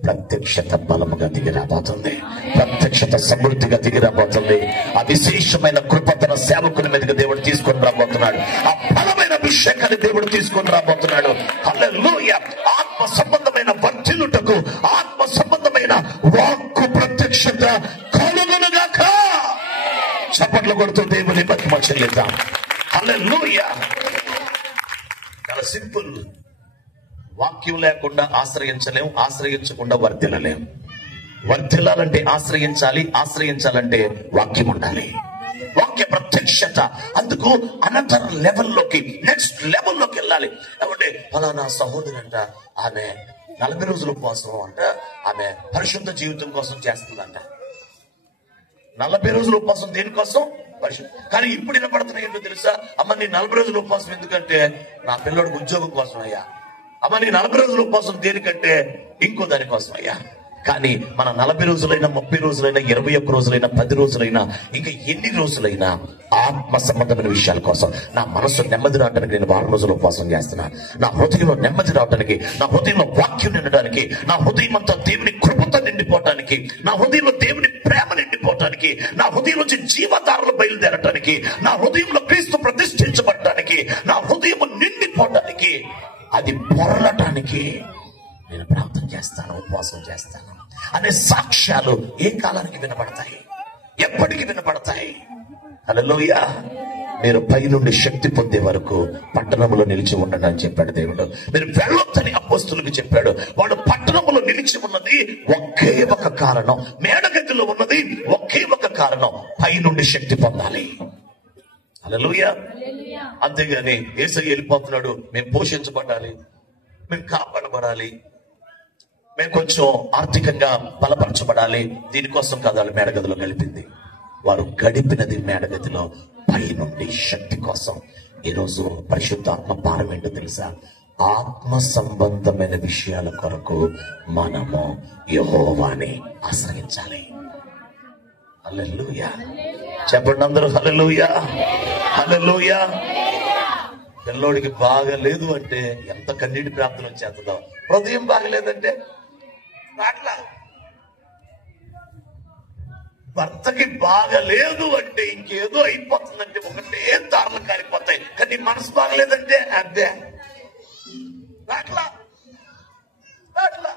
ప్రత్యక్షత బలముగా దిగిరాబోతుంది, ప్రత్యక్షత సమృద్ధిగా దిగిరాబోతుంది. ఆ విశేషమైన కృప తన సేవకుల మీదకి దేవుడు తీసుకొని రాబోతున్నాడు. ఆ బలమైన అభిషేకాన్ని దేవుడు తీసుకొని రాబోతున్నాడు. హల్లెలూయా. ఆత్మ సంబంధమైన వర్ధిల్లుటకు, ఆత్మ సంబంధమైన వాక్కు ప్రత్యక్షత కలుగునుగాక. చప్పట్లు కొడుతూ దేవుని మహిమ చెల్లిద్దాం. హల్లెలూయా. చాలా సింపుల్. వాక్యం లేకుండా ఆశ్రయించలేం, ఆశ్రయించకుండా వర్ధిల్లలేం. వర్ధిల్లాలంటే ఆశ్రయించాలి, ఆశ్రయించాలంటే వాక్యం ఉండాలి. వాక్య ప్రత్యక్షత. అందుకు అనదర్ లెవెల్లోకి, నెక్స్ట్ లెవెల్లోకి వెళ్ళాలి. ఏమంటే ఫలానా సహోదరంట, ఆమె 40 రోజుల ఉపవాసం అంట, ఆమె పరిశుద్ధ జీవితం కోసం చేస్తుందంట. 40 రోజుల ఉపవాసం దేనికోసం? కానీ ఇప్పుడు వినపడుతున్నాయి ఏంటో తెలుసా? అమ్మ నీ 40 రోజుల ఉపవాసం ఎందుకంటే నా పిల్లోడికి ఉద్యోగం కోసం అయ్యా. అమ్మ నీ 40 రోజుల ఉపవాసం దేనికంటే ఇంకో దానికోసం అయ్యా. కానీ మన 40 రోజులైనా 30 రోజులైనా 21 రోజులైనా 10 రోజులైనా ఇంకా ఎన్ని రోజులైనా ఆత్మ సంబంధమైన విషయాల కోసం నా మనసు నెమ్మది రావడానికి నేను 6 రోజులు ఉపవాసం చేస్తున్నా. నా హృదయంలో నెమ్మది రావడానికి, నా హృదయంలో వాక్యం నిండడానికి, నా హృదయం అంతా దేవుని కృపతో నిండిపోవటానికి, నా హృదయంలో దేవుని ప్రేమ నిండిపోవటానికి, నా హృదయం నుంచి జీవధారలు బయలుదేరటానికి, నా హృదయంలో క్రీస్తు ప్రతిష్ఠించబడటానికి, నా హృదయం నిండిపోవటానికి, అది పొరలటానికి నేను ప్రార్థన చేస్తాను, ఉపవాసం చేస్తాను అనే సాక్ష్యాలు ఏ కాలానికి వినపడతాయి? ఎప్పటికి వినపడతాయి? హల్లెలూయా. మీరు పైనుండి శక్తి పొందే వరకు పట్టణంలో నిలిచి ఉండండి అని చెప్పాడు దేవుడు. మీరు వెళ్ళొద్దని అపోస్తులకు చెప్పాడు. వాడు పట్టణంలో నిలిచి ఉన్నది ఒకే ఒక కారణం, మేడగదిలో ఉన్నది ఒకే ఒక కారణం, పైనుండి శక్తి పొందాలి. హల్లెలూయా. అంతేగాని యేసయ్య వెళ్ళిపోతున్నాడు, మేము పోషించబడాలి, మేము కాపాడబడాలి, మేము కొంచెం ఆర్థికంగా బలపరచబడాలి, దీనికోసం కాదు వాళ్ళు మేడగదిలో గడిపింది. వారు గడిపినది మేడగదిలో పైనుండి శక్తి కోసం. ఈరోజు పరిశుద్ధాత్మ భారం ఏంటో తెలుసా? ఆత్మ సంబంధమైన విషయాల కొరకు మనము యెహోవాని ఆశ్రయించాలి. హల్లెలూయా. చెప్పండి అందరూ హల్లెలూయా, హల్లెలూయా. పిల్లోడికి బాగలేదు అంటే ఎంత కన్నీటి ప్రార్థన వచ్చేస్తుందో, హృదయం బాగలేదంటే అట్లా, భర్తకి బాగలేదు అంటే ఇంకేదో అయిపోతుందంటే ఒకటే దారులు కాలిపోతాయి. కానీ మనసు బాగలేదంటే అదే అట్లా అట్లా.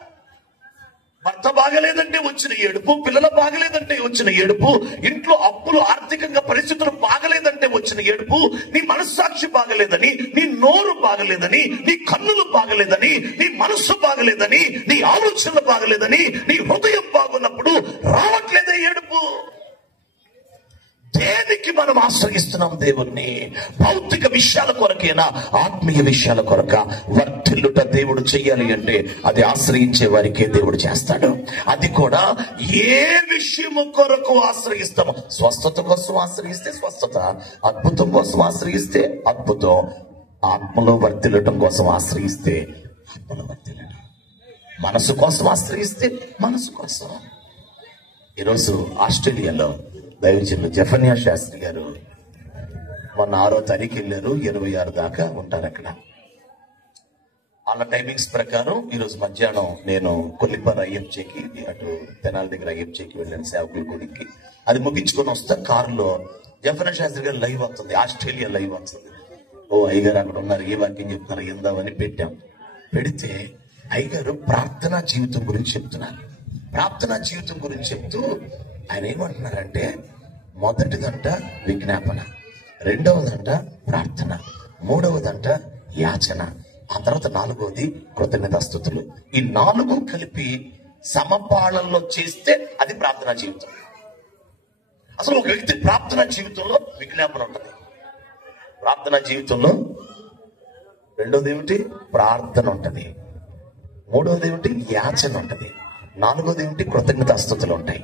భర్త బాగలేదంటే వచ్చిన ఏడుపు, పిల్లలు బాగలేదంటే వచ్చిన ఏడుపు, ఇంట్లో అప్పులు, ఆర్థికంగా పరిస్థితులు బాగలేదంటే వచ్చిన ఏడుపు, నీ మనస్సాక్షి బాగలేదని, నీ నోరు బాగలేదని, నీ కన్నులు బాగలేదని, నీ మనస్సు బాగలేదని, నీ ఆలోచనలు బాగలేదని, నీ హృదయం బాగున్నప్పుడు రావట్లేదే ఏడుపు. దేనికి మనం ఆశ్రయిస్తున్నాం దేవుణ్ణి? భౌతిక విషయాల కొరకేనా? ఆత్మీయ విషయాల కొరక? వర్ధిల్లుట దేవుడు చెయ్యాలి అంటే అది ఆశ్రయించే వారికే దేవుడు చేస్తాడు. అది కూడా ఏ విషయము కొరకు ఆశ్రయిస్తాము? స్వస్థత కోసం ఆశ్రయిస్తే స్వస్థత, అద్భుతం కోసం ఆశ్రయిస్తే అద్భుతం, ఆత్మలో వర్ధిల్లటం కోసం ఆశ్రయిస్తే ఆత్మలో వర్ధిల్లటం, మనసు కోసం ఆశ్రయిస్తే మనసు కోసం. ఈరోజు ఆస్ట్రేలియాలో దైవజనులు జెఫన్యా శాస్త్రి గారు మొన్న 6వ తారీఖు వెళ్ళారు. 26 దాకా ఉంటారు అక్కడ. వాళ్ళ టైమింగ్స్ ప్రకారం ఈరోజు మధ్యాహ్నం నేను కొల్లిపర ఐఎంజేకి, అటు తెనాలి దగ్గర ఐఎంజేకి వెళ్ళాను సేవకుల గుడికి. అది ముగించుకొని వస్తా కారులో జెఫన్యా శాస్త్రి గారు లైవ్ వస్తుంది, ఆస్ట్రేలియా లైవ్ వస్తుంది. ఓ అయ్యగారు అక్కడ ఉన్నారు, ఏ వాక్యం చెప్తున్నారు ఏందామని పెట్టాం. పెడితే అయ్యగారు ప్రార్థనా జీవితం గురించి చెప్తున్నారు. ప్రార్థనా జీవితం గురించి చెప్తూ ఆయన ఏమంటున్నారంటే, మొదటిదంట విజ్ఞాపన, రెండవదంట ప్రార్థన, మూడవదంట యాచన, ఆ తర్వాత 4వది కృతజ్ఞతాస్తుతులు. ఈ 4 కలిపి సమపాళల్లో చేస్తే అది ప్రార్థనా జీవితం. అసలు ఒక వ్యక్తి ప్రార్థనా జీవితంలో విజ్ఞాపన ఉంటుంది, ప్రార్థనా జీవితంలో రెండోది ఏమిటి? ప్రార్థన ఉంటది, మూడవది ఏమిటి? యాచన ఉంటది, 4వది ఏమిటి? కృతజ్ఞతాస్తుతులు ఉంటాయి.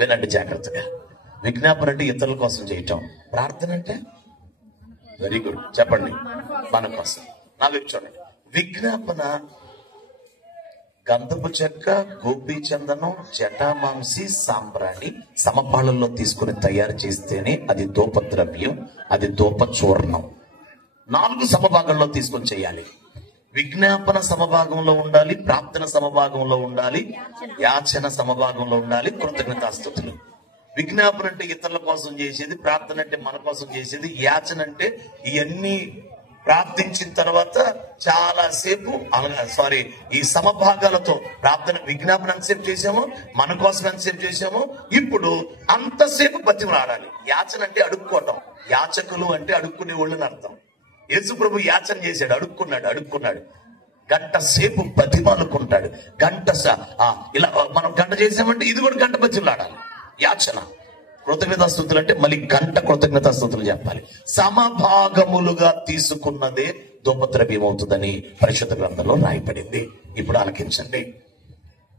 వినండి జాగ్రత్తగా. విజ్ఞాపన అంటే ఇతరుల కోసం చేయటం, ప్రార్థన అంటే వెరీ గుడ్ చెప్పండి మన కోసం. నాకు చూడండి, విజ్ఞాపన గంధపు చెక్క, గోపీ చందనం, జటామాంసి, సాంబ్రాణి సమపాళల్లో తీసుకుని తయారు చేస్తేనే అది ధూపద్రవ్యం, అది ధూప చూర్ణం. 4 సమభాగంలో తీసుకొని చేయాలి. విజ్ఞాపన సమభాగంలో ఉండాలి, ప్రార్థన సమభాగంలో ఉండాలి, యాచన సమభాగంలో ఉండాలి, కృతజ్ఞతాస్తుతులు. విజ్ఞాపన అంటే ఇతరుల కోసం చేసేది, ప్రార్థన అంటే మన కోసం చేసేది, యాచన అంటే ఇవన్నీ ప్రార్థించిన తర్వాత చాలా సేపు ఈ సమభాగాలతో ప్రార్థన, విజ్ఞాపన ఎంతసేపు చేసాము, మన కోసం ఎంతసేపు చేసాము, ఇప్పుడు అంతసేపు బతిమలాడాలి. యాచన అంటే అడుక్కోవటం, యాచకులు అంటే అడుక్కునే వాళ్ళని అర్థం. యేసు ప్రభు యాచన చేశాడు, అడుక్కున్నాడు. గంట సేపు బతిమాలుకుంటాడు. ఇలా మనం గంట చేసామంటే ఇది కూడా గంట బతిమలాడాలి. యాచన. కృతజ్ఞతాస్తుతులు అంటే మళ్ళీ గంట కృతజ్ఞతాస్తుతులు చెప్పాలి. సమభాగములుగా తీసుకున్నదే ధూపద్రవ్యం అవుతుందని పరిశుద్ధ గ్రంథంలో రాయబడింది. ఇప్పుడు ఆలకించండి.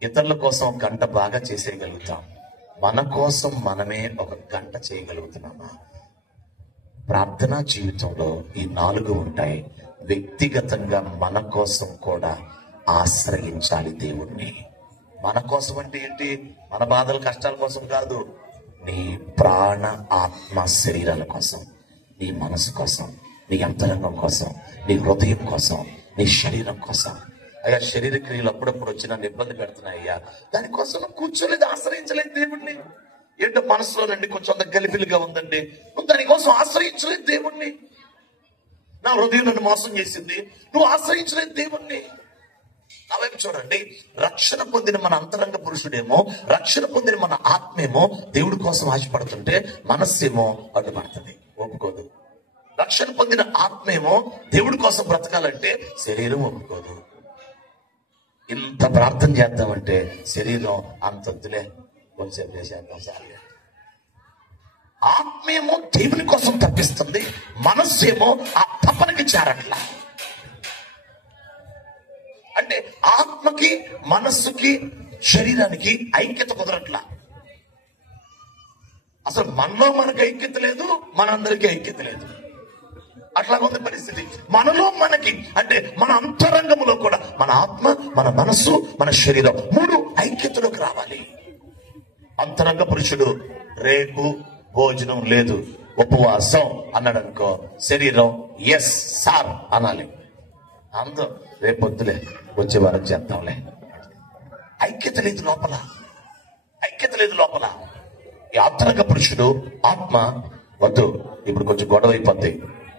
ఇతరుల కోసం గంట బాగా చేసేయగలుగుతాం, మన కోసం మనమే ఒక గంట చేయగలుగుతున్నామా? ప్రార్థనా జీవితంలో ఈ 4 ఉంటాయి. వ్యక్తిగతంగా మన కోసం కూడా ఆశ్రయించాలి దేవుణ్ణి. మన కోసం అంటే ఏంటి? మన బాధల కష్టాల కోసం కాదు, నీ ప్రాణ ఆత్మ శరీరాల కోసం, నీ మనసు కోసం, నీ అంతరంగం కోసం, నీ హృదయం కోసం, నీ శరీరం కోసం. అయ్యా, శరీర క్రియలు అప్పుడప్పుడు వచ్చి నన్ను ఇబ్బంది పెడుతున్నాయి అయ్యా, దానికోసం నువ్వు కూర్చోలేదు, ఆశ్రయించలేదు దేవుణ్ణి. ఏంటో మనసులో నండి కొంచెం అంత గలిబిలిగా ఉందండి, నువ్వు దానికోసం ఆశ్రయించలేదు దేవుణ్ణి. నా హృదయం నన్ను మోసం చేసింది, నువ్వు ఆశ్రయించలేదు దేవుణ్ణి. నా వైపు చూడండి, రక్షణ పొందిన మన అంతరంగ పురుషుడేమో, రక్షణ పొందిన మన ఆత్మేమో దేవుడి కోసం ఆశపడుతుంటే మనస్సేమో అడ్డుపడుతుంది, ఒప్పుకోదు. రక్షణ పొందిన ఆత్మేమో దేవుడి కోసం బ్రతకాలంటే శరీరం ఒప్పుకోదు. ఇంత ప్రార్థన చేద్దామంటే శరీరం అంతొద్దులే, కొంచెం చేసేద్దాం సార్. ఆత్మేమో దేవుని కోసం తప్పిస్తుంది, మనస్సేమో ఆ తపనకి చేరట్లా. అంటే ఆత్మకి, మనస్సుకి, శరీరానికి ఐక్యత కుదరట్లా. అసలు మనలో మనకి ఐక్యత లేదు, మనందరికీ ఐక్యత లేదు. అట్లాగుంది పరిస్థితి. మనలో మనకి అంటే మన అంతరంగంలో కూడా మన ఆత్మ, మన మనస్సు, మన శరీరం 3 ఐక్యతలోకి రావాలి. అంతరంగ పురుషుడు రేపు భోజనం లేదు, ఉపవాసం అన్నాడు అనుకో, శరీరం ఎస్ సార్ అనాలి. అందరూ రేపొద్దులే, వచ్చే వారం చేద్దాంలే. ఐక్యత లేదు లోపల, ఐక్యత లేదు లోపల. ఈ అంతరంగ పురుషుడు ఆత్మ వద్దు, ఇప్పుడు కొంచెం గొడవ అయిపోద్ది,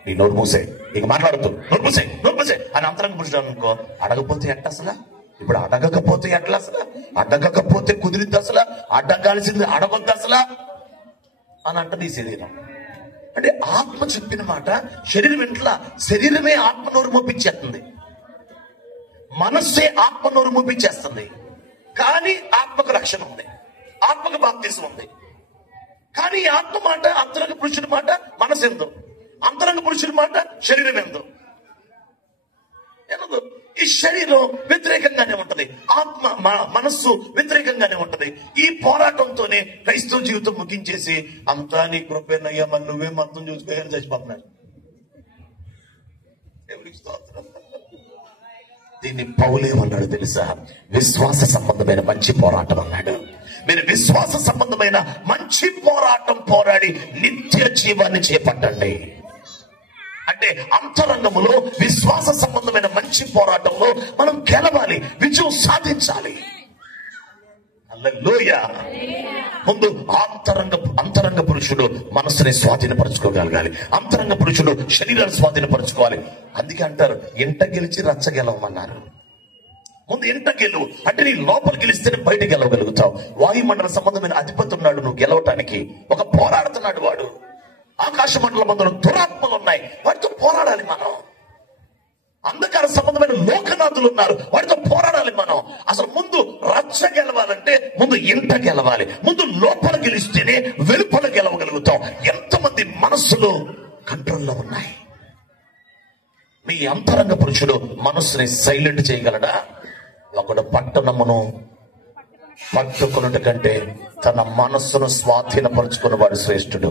నీ నోరు మూసే, ఇక మాట్లాడుతూ నోరు మూసే అని అంతరంగ పురుషుడు అనుకో. అడగపోతే ఎట్ట అసలు? ఇప్పుడు అడగకపోతే ఎట్లా అసలు? అడగకపోతే కుదిరిద్ది అసలు? అడగాల్సింది అడగొద్దు అసలు అని అంటది ఈ శరీరం. అంటే ఆత్మ చెప్పిన మాట శరీరం ఇంట్లా, శరీరమే ఆత్మ నోరు మోపించేస్తుంది, మనస్సే ఆత్మ నోరు మోపించేస్తుంది. కానీ ఆత్మకు రక్షణ ఉంది, ఆత్మకు బాప్తిసం ఉంది. కానీ ఆత్మ మాట, అంతరంగ పురుషుడి మాట మనసు ఎందు, అంతరంగ పురుషుడి మాట శరీరం ఎందు. ఈ శరీరం వ్యతిరేకంగానే ఉంటది, ఆత్మ మనస్సు వ్యతిరేకంగానే ఉంటది. ఈ పోరాటంతోనే క్రైస్తవ జీవితం ముగించేసి అంతా నీ కృపేనయ్యా, మరి నువ్వే మొత్తం చూసుకోని చచ్చిపోతున్నాడు. దీన్ని పౌలేమన్నాడు తెలుసా? విశ్వాస సంబంధమైన మంచి పోరాటం అన్నాడు. మీరు విశ్వాస సంబంధమైన మంచి పోరాటం పోరాడి నిత్య జీవాన్ని చేపట్టండి. అంటే అంతరంగములో విశ్వాస సంబంధమైన మంచి పోరాటంలో మనం గెలవాలి, విజయం సాధించాలి. హల్లెలూయా. ముందు అంతరంగ పురుషుడు మనసుని స్వాధీనపరచుకోగలగాలి, అంతరంగ పురుషుడు శరీరాన్ని స్వాధీనపరచుకోవాలి. అందుకే అంటారు ఇంట గెలిచి రచ్చ గెలవమన్నారు. ముందు ఇంట గెలువు, అంటే నీ లోపల గెలిస్తేనే బయట గెలవగలుగుతావు. వాయుమండల సంబంధమైన అధిపతి ఉన్నాడు నువ్వు గెలవటానికి, ఒక పోరాడుతున్నాడు వాడు. ఆకాశ మండల మందులో దురాత్మలు ఉన్నాయి, వాటితో పోరాడాలి మనం. అంధకార సంబంధమైన లోకనాథులు ఉన్నారు, వాటితో పోరాడాలి మనం. అసలు ముందు రచ్చ గెలవాలంటే ముందు ఇంట గెలవాలి. ముందు లోపల గెలిస్తేనే వెలుపల గెలవగలుగుతాం. ఎంతమంది మనస్సులు కంట్రోల్లో ఉన్నాయి? మీ అంతరంగ పురుషుడు మనస్సుని సైలెంట్ చేయగలడా? ఒకడు పట్టణమును పట్టుకున్నట్టు కంటే తన మనస్సును స్వాధీనపరుచుకున్నవాడు శ్రేష్ఠుడు.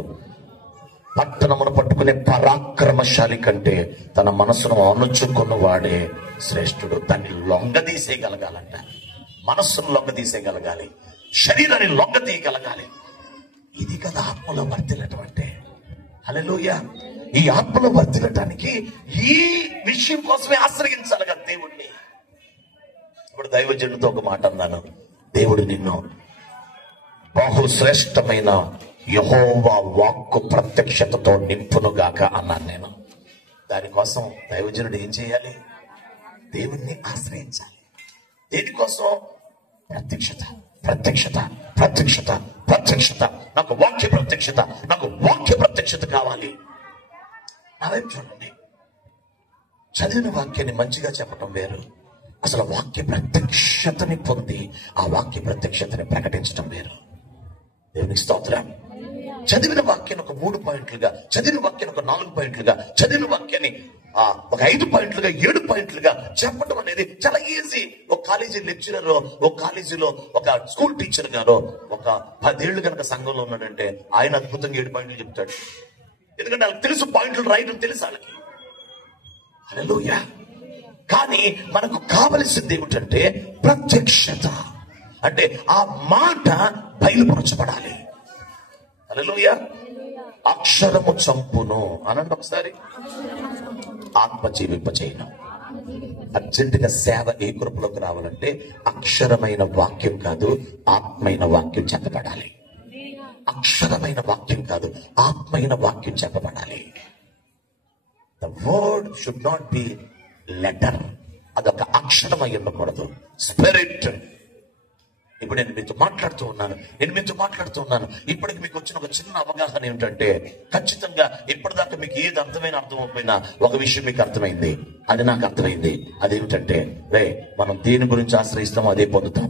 పట్టణమును పట్టుకునే పరాక్రమశాలి కంటే తన మనస్సును అణుచుకున్నవాడే శ్రేష్ఠుడు. దాన్ని లొంగదీసేయగలగాలంట, మనస్సును లొంగదీసేయగలగాలి, శరీరాన్ని లొంగదీయగలగాలి. ఇది కదా ఆత్మలో వర్ధిల్లటం అంటే. హల్లెలూయా. ఈ ఆత్మలో వర్ధిల్లటానికి ఈ విషయం కోసమే ఆశ్రయించాలి కదా దేవుణ్ణి. ఇప్పుడు దైవజనుడితో ఒక మాట అన్నాను, దేవుడు నిన్ను బహుశ్రేష్టమైన యెహోవా వాక్కు ప్రత్యక్షతతో నింపునుగాక అన్నాను నేను. దానికోసం దైవజనుడు ఏం చేయాలి? దేవుణ్ణి ఆశ్రయించాలి. దేనికోసం? ప్రత్యక్షత, ప్రత్యక్షత, ప్రత్యక్షత, ప్రత్యక్షత. నాకు వాక్య ప్రత్యక్షత, నాకు వాక్య ప్రత్యక్షత కావాలి. అదే చూడండి, చదివిన వాక్యాన్ని మంచిగా చెప్పటం వేరు, అసలు వాక్య ప్రత్యక్షతని పొంది ఆ వాక్య ప్రత్యక్షతని ప్రకటించడం వేరు. దేవునికి స్తోత్రం. చదివిన వాక్యాన్ని ఒక 3 పాయింట్లుగా, చదివిన వాక్యాన్ని ఒక 4 పాయింట్లుగా, చదివిన వాక్యాన్ని ఒక 5 పాయింట్లుగా, 7 పాయింట్లుగా చెప్పడం అనేది చాలా ఈజీ. ఒక కాలేజీ లెక్చరర్, ఒక కాలేజీలో ఒక స్కూల్ టీచర్ గారు ఒక 10 ఏళ్ళు కనుక సంఘంలో ఉన్నాడంటే ఆయన అద్భుతంగా 7 పాయింట్లు చెప్తాడు. ఎందుకంటే వాళ్ళకి తెలుసు పాయింట్లు రాయడం తెలుసు వాళ్ళకి. హల్లెలూయా. కానీ మనకు కావలసింది ఏమిటంటే ప్రత్యక్షత. అంటే ఆ మాట బయలుపరచబడాలి. హల్లెలూయా. అక్షరము చంపును అనండి ఒకసారి, ఆత్మ జీవింపచేయను. అర్జెంటుగా సేవ ఏ కృపలోకి రావాలంటే అక్షరమైన వాక్యం కాదు, ఆత్మైన వాక్యం చెప్పబడాలి. అక్షరమైన వాక్యం కాదు, ఆత్మైన వాక్యం చెప్పబడాలి. The word should not be letter. అదొక అక్షరమై ఉండకూడదు, స్పిరిట్. ఇప్పుడు నేను మీతో మాట్లాడుతూ ఉన్నాను. ఇప్పటికి మీకు వచ్చిన ఒక చిన్న అవగాహన ఏమిటంటే, ఖచ్చితంగా ఇప్పటిదాకా మీకు ఏది అర్థమైపోయినా ఒక విషయం మీకు అర్థమైంది. అది నాకు అర్థమైంది. అదేమిటంటే, మనం దేని గురించి ఆశ్రయిస్తామో అదే పొందుతాం.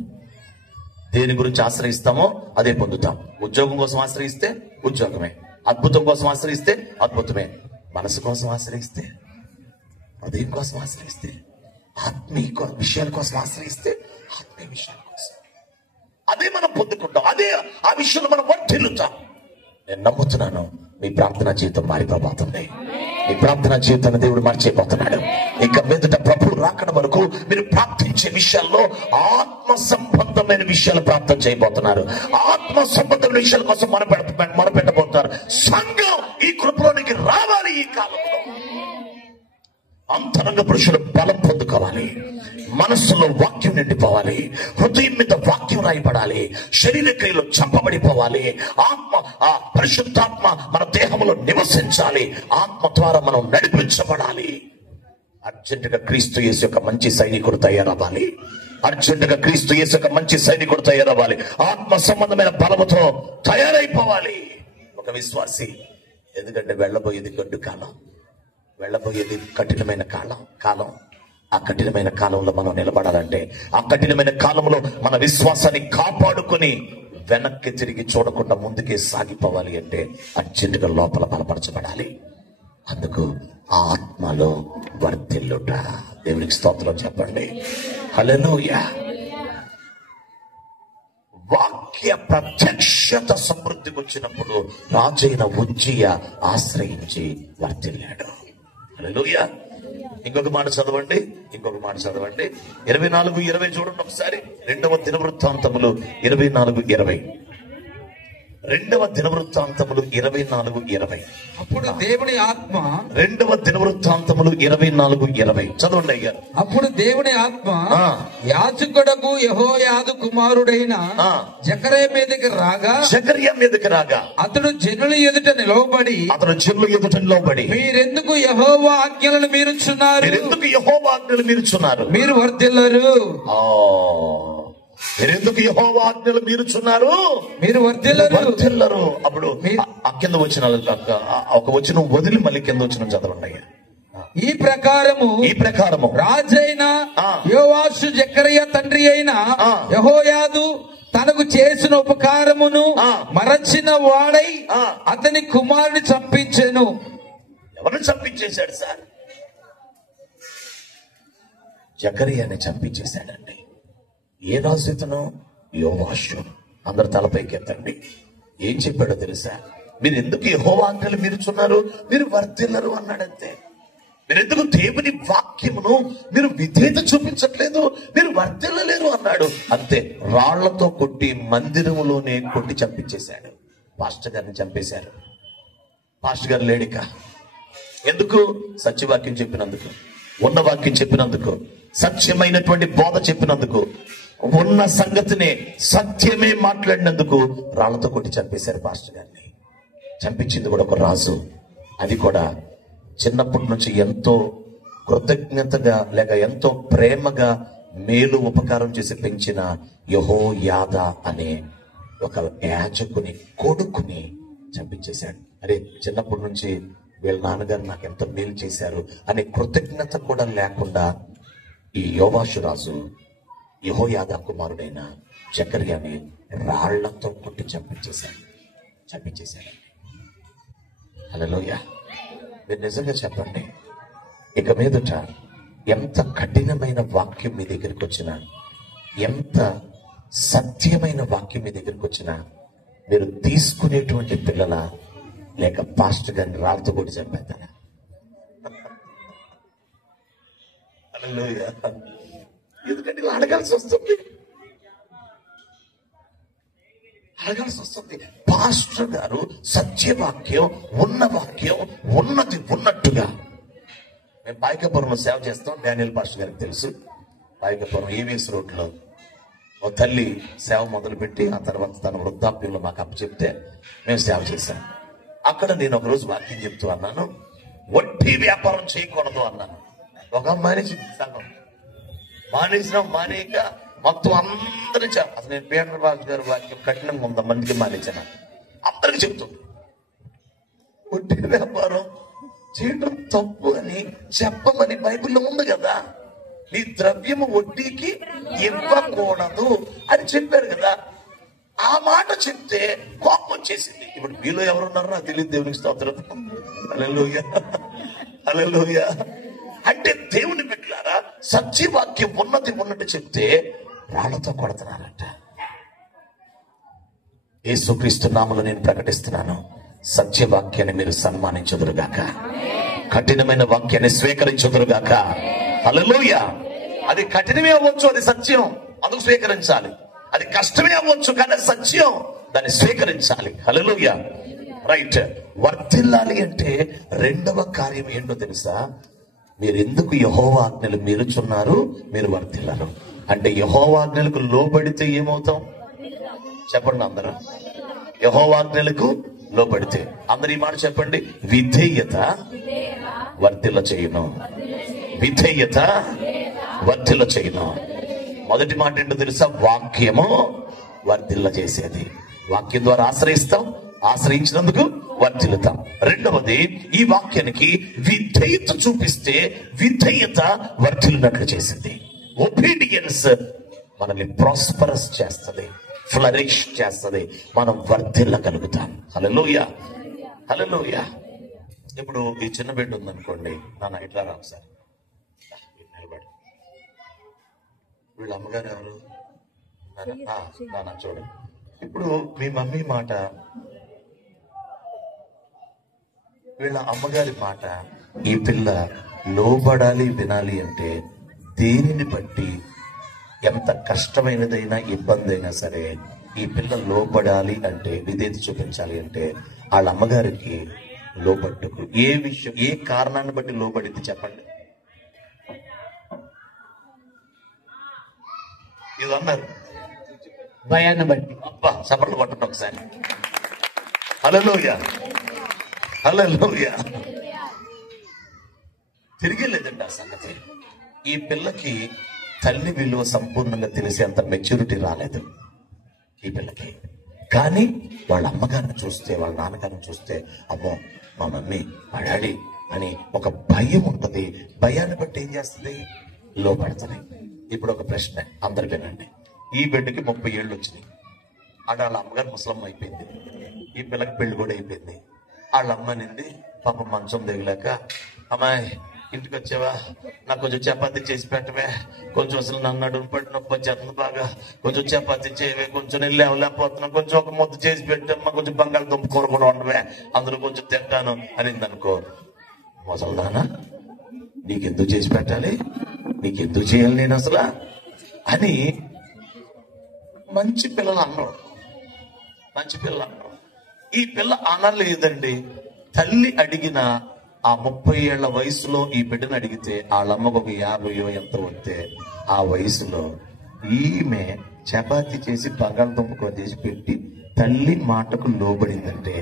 దేని గురించి ఆశ్రయిస్తామో అదే పొందుతాం. ఉద్యోగం కోసం ఆశ్రయిస్తే ఉద్యోగమే, అద్భుతం కోసం ఆశ్రయిస్తే అద్భుతమే, మనసు కోసం ఆశ్రయిస్తే, హృదయం కోసం ఆశ్రయిస్తే, ఆత్మీయ విషయాల కోసం ఆశ్రయిస్తే ఆత్మీయ విషయాల కోసం అదే మనం పొందుకుంటాం. అదే ఆ విషయంలో మనం వర్ధిల్లుతాం. నేను నమ్ముతున్నాను మీ ప్రార్థనా జీవితం మారిపోబోతుంది. మీ ప్రార్థనా జీవితాన్ని దేవుడు మార్చేపోతున్నాడు. ఇక మీదట ప్రభువు రాకడ వరకు మీరు ప్రార్థించే విషయాల్లో ఆత్మ సంబంధమైన విషయాలు ప్రార్థన చేయబోతున్నారు. ఆత్మ సంబంధమైన విషయాల కోసం మొరపెట్టబోతున్నారు. సంఘం ఈ కృపలోనికి రావాలి. ఈ కాలంలో అంతరంగ పురుషులు బలం పొందుకోవాలి. మనస్సులో వాక్యం నిండిపోవాలి. హృదయం మీద వాక్యం రాయబడాలి. శరీర క్రియలు చంపబడిపోవాలి. ఆత్మ, ఆ పరిశుద్ధాత్మ మన దేహంలో నివసించాలి. ఆత్మ ద్వారా మనం నడిపించబడాలి. అర్జెంటుగా క్రీస్తు యేసు యొక్క మంచి సైనికుడు తయారవ్వాలి. ఆత్మ సంబంధమైన బలముతో తయారైపోవాలి ఒక విశ్వాసి. ఎందుకంటే వెళ్ళబోయేది గడ్డు కాలం, వెళ్ళబోయేది కఠినమైన కాలం. ఆ కఠినమైన కాలంలో మనం నిలబడాలంటే, ఆ కఠినమైన కాలంలో మన విశ్వాసాన్ని కాపాడుకొని వెనక్కి తిరిగి చూడకుండా ముందుకే సాగిపోవాలి అంటే అర్జెంటుగా లోపల బలపరచబడాలి. అందుకు ఆత్మలో వర్ధిల్లుట. దేవునికి స్తోత్రం చెప్పండి. హల్లెలూయా. వాక్య ప్రత్యక్షత సమృద్ధికి వచ్చినప్పుడు రాజైన ఉజ్జియా ఆశ్రయించి వర్ధిల్లాడు. హల్లెలూయా. ఇంకొక మాట చదవండి. 24:20 చూడండి ఒకసారి. 2వ దినవృత్తాంతములు 24:20. 2వ దినవృత్తాంతములు 24:20. అప్పుడు దేవుని ఆత్మ, 2వ దినవృత్తాంతములు 24:20 చదవండి అయ్యా. అప్పుడు దేవుని ఆత్మ యాజకుడకు యెహోయాదు కుమారుడైన జకర్యా మీదకి రాగా అతడు జనుల ఎదుట నిలవబడి మీరెందుకు యెహోవా ఆజ్ఞలను మీరుచున్నారు? మీరు వర్ధిల్లరు. మీరెందుకు యెహోవా ఆజ్ఞలు మీరుచున్నారు? మీరు వర్ధిల్లరు. అప్పుడు ఆ కింద వచ్చిన ఒక వచనం వదిలి మళ్ళీ కింద వచ్చిన చదవండి అయ్యా. ఈ ప్రకారము రాజైన యోవాషు జకర్యా తండ్రి అయిన యెహోయాదు తనకు చేసిన ఉపకారమును మరచిన వాడై అతని కుమారుని చంపించెను. ఎవరిని చంపించేశాడు సార్? జకర్యాని చంపించేశాడండి. ఏ రాజు ఇతను? యోవాషు. అందరు తలపైకి ఎత్తండి. ఏం చెప్పాడో తెలుసా? మీరు ఎందుకు యెహోవా ఆజ్ఞలు మీరుచున్నారు? మీరు వర్ధిల్లరు అన్నాడంతే. మీరు ఎందుకు దేవుని వాక్యమును మీరు విధేయత చూపించట్లేదు? మీరు వర్ధిల్లలేరు అన్నాడు అంతే. రాళ్లతో కొట్టి మందిరములోనే కొట్టి చంపించేశాడు. పాస్టర్ గారిని చంపేశారు. పాస్టర్ గారు లేడిక. ఎందుకు? సత్యవాక్యం చెప్పినందుకు, ఉన్న వాక్యం చెప్పినందుకు, సత్యమైనటువంటి బోధ చెప్పినందుకు, ఉన్న సంగతినే సత్యమే మాట్లాడినందుకు రాళ్లతో కొట్టి చంపేశారు పాస్టర్ గారిని. చంపించింది కూడా ఒక రాజు. అది కూడా చిన్నప్పటి నుంచి ఎంతో కృతజ్ఞతగా లేక ఎంతో ప్రేమగా మేలు ఉపకారం చేసి పెంచిన యెహోయాదా అనే ఒక యాజకుని కొడుకుని చంపించేశాడు. అరే, చిన్నప్పటి నుంచి వీళ్ళ నాన్నగారు నాకు ఎంత మేలు చేశారు అనే కృతజ్ఞత కూడా లేకుండా ఈ యోవాషు రాజు యెహోయాదా కుమారుడైన జకర్యాని రాళ్లతో కొట్టి చంపించేశాడు. హల్లెలూయా. మీరు నిజంగా చెప్పండి, ఇక మీదట ఎంత కఠినమైన వాక్యం మీ దగ్గరికి వచ్చినా, ఎంత సత్యమైన వాక్యం మీ దగ్గరికి వచ్చినా, మీరు తీసుకునేటువంటి పిల్లల లేక పాస్టర్ గారిని రాళ్ళతో కొట్టి చంపేస్తానా? హల్లెలూయా. ఎందుకంటే ఇలా అడగాల్సి వస్తుంది, అడగాల్సి వస్తుంది. పాస్టర్ గారు సత్యవాక్యం, ఉన్న వాక్యం ఉన్నది ఉన్నట్టుగా. మేము పాయకపురంలో సేవ చేస్తాం, డానియల్ పాస్టర్ గారికి తెలుసు. పాయకపురం ఏవిఎస్ రోడ్లో ఓ తల్లి సేవ మొదలుపెట్టి ఆ తర్వాత తన వృద్ధాప్యంలో మాకు అప్పచెప్తే మేము సేవ చేశాం. అక్కడ నేను ఒక రోజు వాక్యం చెప్తూ అన్నాను, వడ్డీ వ్యాపారం చేయకూడదు అన్నాను. ఒక మానేసి సంఘం మానేక మొత్తం అందరూ అసలు నేను పీటర్ రాజు గారి వాక్యం కఠినంగా ఉందా మందికి మానేసాను, అందరికి చెప్తుంది వడ్డీ వ్యాపారం చేయడం తప్పు అని చెప్పమని బైబిల్లో ఉంది కదా. నీ ద్రవ్యము వడ్డీకి ఇవ్వకూడదు అని చెప్పారు కదా. ఆ మాట చెప్తే కోపం వచ్చేసింది. ఇప్పుడు మీలో ఎవరున్నారో నాకు తెలియదు, దేవునికి స్తోత్రం. హల్లెలూయా, హల్లెలూయా. అంటే దేవుని బిడ్డలారా, సత్యవాక్యం ఉన్నది ఉన్నట్టు చెప్తే రాళ్లతో కొడుతున్నారంట. యేసుక్రీస్తు నామములో నేను ప్రకటిస్తున్నాను, సత్యవాక్యాన్ని మీరు సన్మానించుదురుగాక, కఠినమైన వాక్యాన్ని స్వీకరించుదురుగాక. హల్లెలూయా. అది కఠినమే అవ్వచ్చు, అది సత్యం, అందుకు స్వీకరించాలి. అది కష్టమే అవ్వచ్చు, కానీ సత్యం, దాన్ని స్వీకరించాలి. హల్లెలూయా. రైట్. వర్ధిల్లాలి అంటే రెండవ కార్యం ఏంటో తెలుసా? మీరు ఎందుకు యెహోవా ఆజ్ఞలు మీరుచున్నారు, మీరు వర్ధిల్లారు. అంటే యెహోవా ఆజ్ఞలకు లోబడితే ఏమవుతాం? చెప్పండి అందరూ. యెహోవా ఆజ్ఞలకు లోబడితే అందరు ఈ మాట చెప్పండి, విధేయత వర్ధిల్ల చేయును, విధేయత వర్ధిల్ల చేయును. మొదటి మాట ఏంటో తెలుసా? వాక్యము వర్ధిల్ల చేసేది. వాక్యం ద్వారా ఆశ్రయిస్తాం, ఆశ్రయించినందుకు వర్ధిల్లుతాం. రెండవది, ఈ వాక్యానికి విధేయత చూపిస్తే విధేయత వర్ధిల్లినట్లు చేసింది. ఒబీడియన్స్ మనల్ని ప్రాస్పరస్ చేస్తుంది, ఫ్లరిష్ చేస్తుంది, మనం వర్ధిల్లగలుగుతాం. హల్లెలూయా, హల్లెలూయా. ఇప్పుడు ఈ చిన్న బిడ్డ ఉందనుకోండి, నాన్న ఇట్లా రా ఒకసారి నిలబడి. వీళ్ళ అమ్మగారు ఎవరు? నాన్న చూడండి. ఇప్పుడు మీ మమ్మీ మాట, వీళ్ళ అమ్మగారి మాట ఈ పిల్ల లోబడాలి, వినాలి అంటే దేనిని బట్టి ఎంత కష్టమైనదైనా ఇబ్బంది అయినా సరే ఈ పిల్ల లోబడాలి అంటే, విధేయత చూపించాలి అంటే వాళ్ళ అమ్మగారికి లోబట్టుకు ఏ విషయం, ఏ కారణాన్ని బట్టి లోబడింది చెప్పండి. ఇది అన్నారు భయాన్ని బట్టి. అబ్బా, చప్పట్లు కొట్టండి ఒకసారి. హల్లెలూయా, హల్లెలూయా. తిరిగి లేదండి ఆ సంగతి. ఈ పిల్లకి తల్లి విలువ సంపూర్ణంగా తెలిసేంత మెచ్యూరిటీ రాలేదు ఈ పిల్లకి. కానీ వాళ్ళ అమ్మగారిని చూస్తే, వాళ్ళ నాన్నగారిని చూస్తే, అమ్మో మా మమ్మీ మా డాడీ అని ఒక భయం ఉంటుంది. భయాన్ని బట్టి ఏం చేస్తుంది? లోపడుతుంది. ఇప్పుడు ఒక ప్రశ్న, అందరు వినండి. ఈ బిడ్డకి 30 ఏళ్ళు వచ్చినాయి. వాళ్ళ అమ్మగారు ముసలమ్మ అయిపోయింది. ఈ పిల్లకి పెళ్లి కూడా అయిపోయింది. వాళ్ళ అమ్మ నింది పాప మంచం దిగలేక, అమ్మాయి ఇంటికి వచ్చావా, నాకు కొంచెం చపాతీ చేసి పెట్టవే, కొంచెం అసలు నన్ను నడుము పట్టి నొప్పి వచ్చేస్తుంది బాగా, కొంచెం చపాతీ చేయవే, కొంచెం లేవలేకపోతున్నా, కొంచెం ఒక ముద్ద చేసి పెట్టమ్మా, కొంచెం బంగాళదుంప కూర కూడా ఉండవే, అందులో కొంచెం తింటాను అనింది అనుకో. ముసల్దానా, నీకెందుకు చేసి పెట్టాలి, నీకెందుకు చేయాలి నేను అసలు అని మంచి పిల్లలు అన్నారు, మంచి పిల్లలు అన్నారు. ఈ పిల్ల అనలేదండి. తల్లి అడిగిన ఆ 30 ఏళ్ల వయసులో ఈ బిడ్డను అడిగితే, వాళ్ళమ్మకు ఒక 50 ఎంత వస్తే ఆ వయసులో ఈమె చపాతీ చేసి బంగాళదుంప కూర చేసి పెట్టి తల్లి మాటకు లోబడిందంటే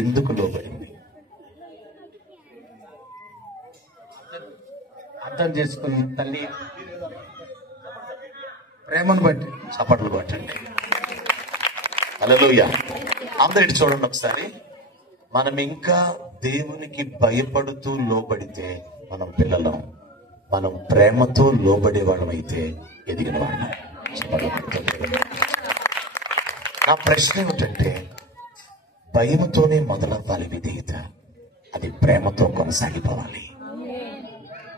ఎందుకు లోబడింది? అర్థం చేసుకుని తల్లి ప్రేమను బట్టి. చప్పట్లు కొట్టండి. హల్లెలూయా. అందరి చూడండి ఒకసారి. మనం ఇంకా దేవునికి భయపడుతూ లోబడితే మనం పిల్లలం, మనం ప్రేమతో లోబడే వాళ్ళం అయితే ఎదిగిన వాళ్ళం. నా ప్రశ్న ఏమిటంటే, భయముతోనే మొదలవ్వాలి విధేయత, అది ప్రేమతో కొనసాగిపోవాలి.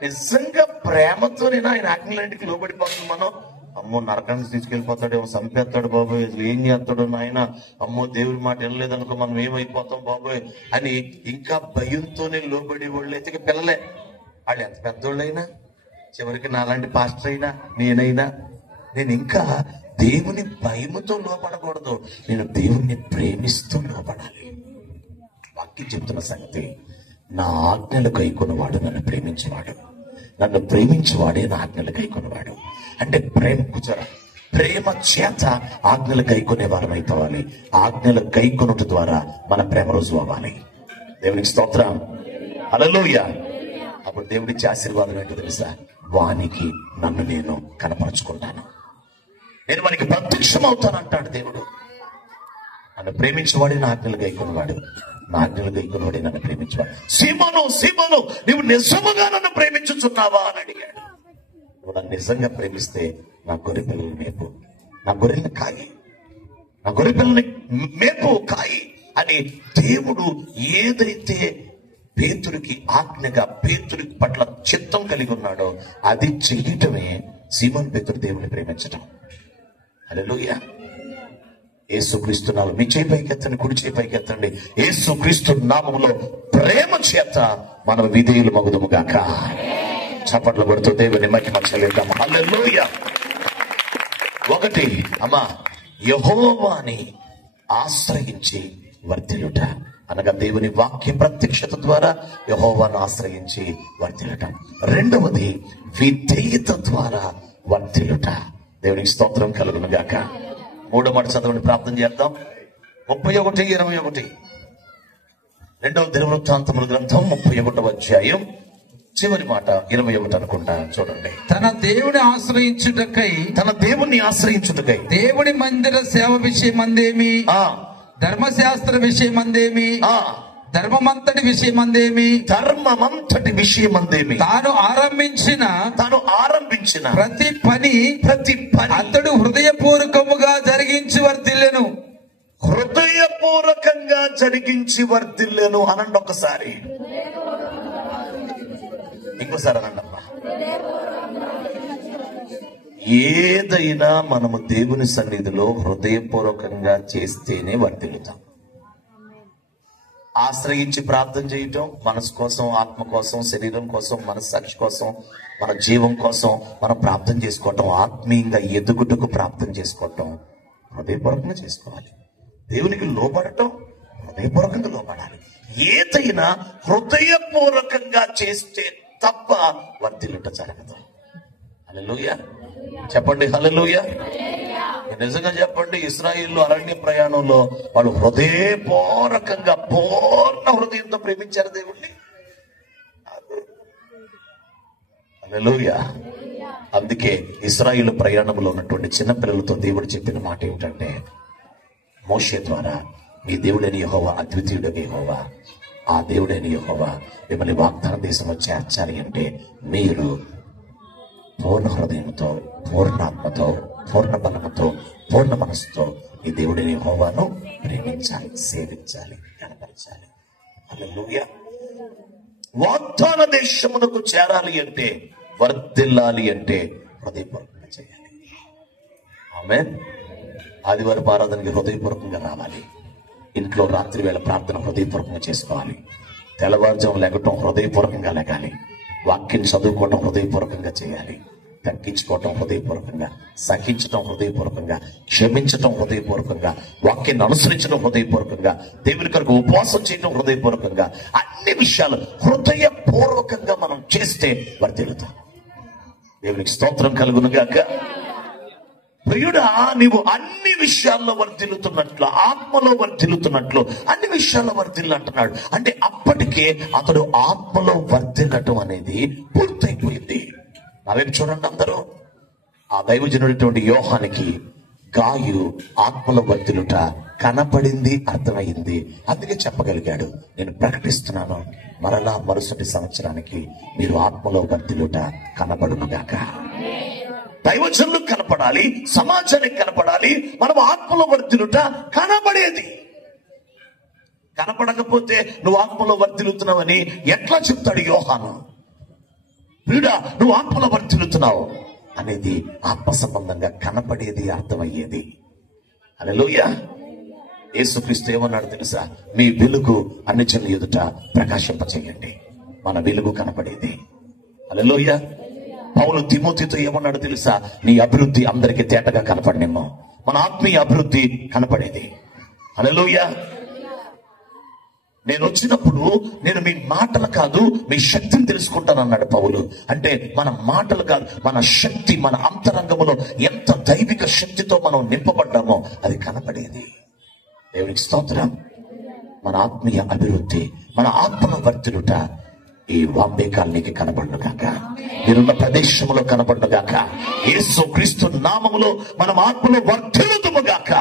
నిజంగా ప్రేమతోనే ఆయన ఆజ్ఞలన్నిటికీ లోబడిపోతుంది. మనం అమ్మో నరకానికి తీసుకెళ్ళిపోతాడేమో, చంపేస్తాడు బాబోయ్, ఏం చేస్తాడు నాయన, అమ్మో దేవుడి మాట వినలేదనుకో మనం ఏమైపోతాం బాబోయ్ అని ఇంకా భయంతోనే లోబడి వాళ్ళు అయితే పిల్లలే. వాళ్ళు ఎంత పెద్దోళ్ళైనా చివరికి నాలాంటి పాస్టర్ అయినా నేనైనా నేను ఇంకా దేవుని భయముతో లోపడకూడదు, నేను దేవుణ్ణి ప్రేమిస్తూ లోపడాలి. వాక్యం చెప్తున్న సంగతి, నా ఆజ్ఞలు కైకొన్నవాడు నన్ను ప్రేమించేవాడు, నన్ను ప్రేమించేవాడే నా ఆజ్ఞలు కైకొన్నవాడు. అంటే ప్రేమ చేత ఆజ్ఞలు కైకొనే వారం అయిపోవాలి. ఆజ్ఞలు కైకొనుట ద్వారా మన ప్రేమ రుజువు అవ్వాలి. దేవునికి స్తోత్రం, హల్లెలూయా. అప్పుడు దేవుడిచ్చే ఆశీర్వాదం ఏంటో తెలుసా? వానికి నన్ను నేను కనపరుచుకుంటాను, నేను వానికి ప్రత్యక్షం అవుతానంటాడు దేవుడు. నన్ను ప్రేమించేవాడే నా ఆజ్ఞలు గైకొన్నవాడు, నా ఆజ్ఞలు గైకొన్నవాడే నన్ను ప్రేమించేవాడు. సీమోను సీమోను, నువ్వు నిజముగా నన్ను ప్రేమించుచున్నావా అని అడిగాడు. నువ్వు నన్ను నిజంగా ప్రేమిస్తే నా గొర్రె పిల్లలు మేపు, నా గొర్రెలను కాయి, నా గొర్రె పిల్లల్ని మేపు కాయి అని దేవుడు ఏదైతే పేతురికి ఆజ్ఞగా పేతురికి పట్ల చిత్తం కలిగి ఉన్నాడో అది చెయ్యటమే సీమోను పేతురు దేవుని ప్రేమించటం. హల్లెలూయా. యేసుక్రీస్తు నామములో మీ చేయి పైకెత్తండి, కుడి చేయి పైకెత్తండి. యేసుక్రీస్తు నామములో ప్రేమ చేత మనం విధేయులు మగుదుము గాక. చప్పట్లు కొడుతూ దేవుని మహిమ చెల్లిద్దాం. హల్లెలూయా. ఒకటి అమ్మా, యెహోవాని ఆశ్రయించి వర్ధిల్లుట అనగా దేవుని వాక్య ప్రత్యక్షత ద్వారా యెహోవాను ఆశ్రయించి వర్ధిల్లటం. రెండవది విధేయత ద్వారా వర్ధిల్లుట. దేవునికి స్తోత్రం కలుగును గాక. మూడో మాట చదవండి, ప్రార్థన చేద్దాం. 31:21 రెండవ దినవృత్తాంతముల గ్రంథం 31వ అధ్యాయం చివరి మాట 21 అనుకుంటా. చూడండి. తన దేవుని ఆశ్రయించుటకై, తన దేవుణ్ణి ఆశ్రయించుటకై, దేవుని మందిర సేవ విషయమందేమి, ధర్మశాస్త్ర విషయమందేమి, ధర్మమంతటి విషయమందేమి, తాను ఆరంభించిన ప్రతి పని అతడు హృదయపూర్వకముగా జరిగించి వర్ధిల్లెను. హృదయపూర్వకంగా జరిగించి వర్ధిల్లెను అనండి ఒకసారి, ఇంకోసారి అనండమ్మా. ఏదైనా మనము దేవుని సన్నిధిలో హృదయపూర్వకంగా చేస్తేనే వర్ధిల్లుతాం. ఆశ్రయించి ప్రార్థన చేయటం, మనసు కోసం, ఆత్మ కోసం, శరీరం కోసం, మనస్సాక్షి కోసం, మన జీవం కోసం మనం ప్రార్థన చేసుకోవటం, ఆత్మీయంగా ఎదుగుటకు ప్రార్థన చేసుకోవటం హృదయపూర్వకంగా చేసుకోవాలి. దేవునికి లోబడటం హృదయపూర్వకంగా లోబడాలి. ఏదైనా హృదయపూర్వకంగా చేస్తే తప్ప వర్ధిల్లుట జరగదు. హల్లెలూయా చెప్పండి, హల్లెలూయా. నిజంగా చెప్పండి, ఇశ్రాయేలు అరణ్య ప్రయాణంలో వాళ్ళు హృదయపూర్వకంగా పూర్ణ హృదయంతో ప్రేమించారు దేవుణ్ణి. హల్లెలూయా. అందుకే ఇశ్రాయేలు ప్రయాణంలో ఉన్నటువంటి చిన్నపిల్లలతో దేవుడు చెప్పిన మాట ఏమిటంటే, మోషే ద్వారా మీ దేవుడైన యెహోవా అద్వితీయుడైన యెహోవా, ఆ దేవుడైన యెహోవా మిమ్మల్ని వాగ్దాన దేశంలో చేర్చాలి అంటే మీరు పూర్ణ హృదయంతో, పూర్ణాత్మతో, పూర్ణ బలముతో, పూర్ణ మనసుతో ఈ దేవుడిని యెహోవాను ప్రేమించాలి, సేవించాలి, కనపరచాలి. హల్లెలూయా. వాగ్దాన దేశమునకు చేరాలి అంటే, వర్ధిల్లాలి అంటే హృదయపూర్వకంగా చేయాలి. ఆమేన్. ఆదివారం ఆరాధనకి హృదయపూర్వకంగా రావాలి. ఇంట్లో రాత్రి వేళ ప్రార్థన హృదయపూర్వకంగా చేసుకోవాలి. తెల్లవారుజాము లెగటం హృదయపూర్వకంగా లెగాలి. వాక్యం చదువుకోవటం హృదయపూర్వకంగా చేయాలి. తగ్గించుకోవటం హృదయపూర్వకంగా, సహించటం హృదయపూర్వకంగా, క్షమించటం హృదయపూర్వకంగా, వాక్యాన్ని అనుసరించడం హృదయపూర్వకంగా, దేవుని కొరకు ఉపవాసం చేయటం హృదయపూర్వకంగా, అన్ని విషయాలు హృదయపూర్వకంగా మనం చేస్తే వర్ధిల్లుతాం. దేవునికి స్తోత్రం కలుగును గాక. ప్రియుడా, నీవు అన్ని విషయాల్లో వర్ధిల్లుతున్నట్లు, ఆత్మలో వర్ధిల్లుతున్నట్లు అన్ని విషయాల్లో వర్ధిల్లు అంటున్నాడు. అంటే అప్పటికే అతడు ఆత్మలో వర్ధిల్లటం అనేది పూర్తయిపోయింది. నావేం చూడండి అందరూ, ఆ దైవజనుడైనటువంటి యోహానికి గాయు ఆత్మలో వర్ధిల్లుట కనపడింది, అర్థమైంది. అందుకే చెప్పగలిగాడు, నేను ప్రకటిస్తున్నాను, మరలా మరుసటి సంవత్సరానికి మీరు ఆత్మలో వర్ధిల్లుట కనపడునుగాక. దైవజనులు కనపడాలి, సమాజానికి కనపడాలి, మనం ఆత్మలో వర్ధిల్లుట కనపడేది. కనపడకపోతే నువ్వు ఆత్మలో వర్ధిల్లుతున్నావని ఎట్లా చెప్తాడు యోహాను? వీడా, నువ్వు ఆత్మలో వర్ధిల్లుతున్నావు, అనేది ఆత్మ సంబంధంగా కనపడేది, అర్థమయ్యేది. హల్లెలూయా. యేసుక్రీస్తు ఏమన్నాడు తెలుసా? మీ వెలుగు అన్ని జనుల ఎదుట ప్రకాశింపచేయండి. మన వెలుగు కనపడేది. హల్లెలూయా. పౌలు తిమోతితో ఏమన్నాడు తెలుసా? నీ అభివృద్ధి అందరికీ తేటగా కనపడనేమో. మన ఆత్మీయ అభివృద్ధి కనపడేది. హల్లెలూయా. నేను వచ్చినప్పుడు నేను మీ మాటలు కాదు మీ శక్తిని తెలుసుకుంటాను అన్నాడు పౌలు. అంటే మన మాటలు కాదు, మన శక్తి, మన అంతరంగంలో ఎంత దైవిక శక్తితో మనం నింపబడ్డామో అది కనపడేది. దేవునికి స్తోత్రం. మన ఆత్మీయ అభివృద్ధి, మన ఆత్మను వర్తిలుట ఈ బాంబే కాలనీకి కనబడును గాక, మీరున్న ప్రదేశంలో కనబడును గాక. యేసు క్రీస్తు నామములో మనం ఆత్మలో వర్తిల్లుదుము గాక.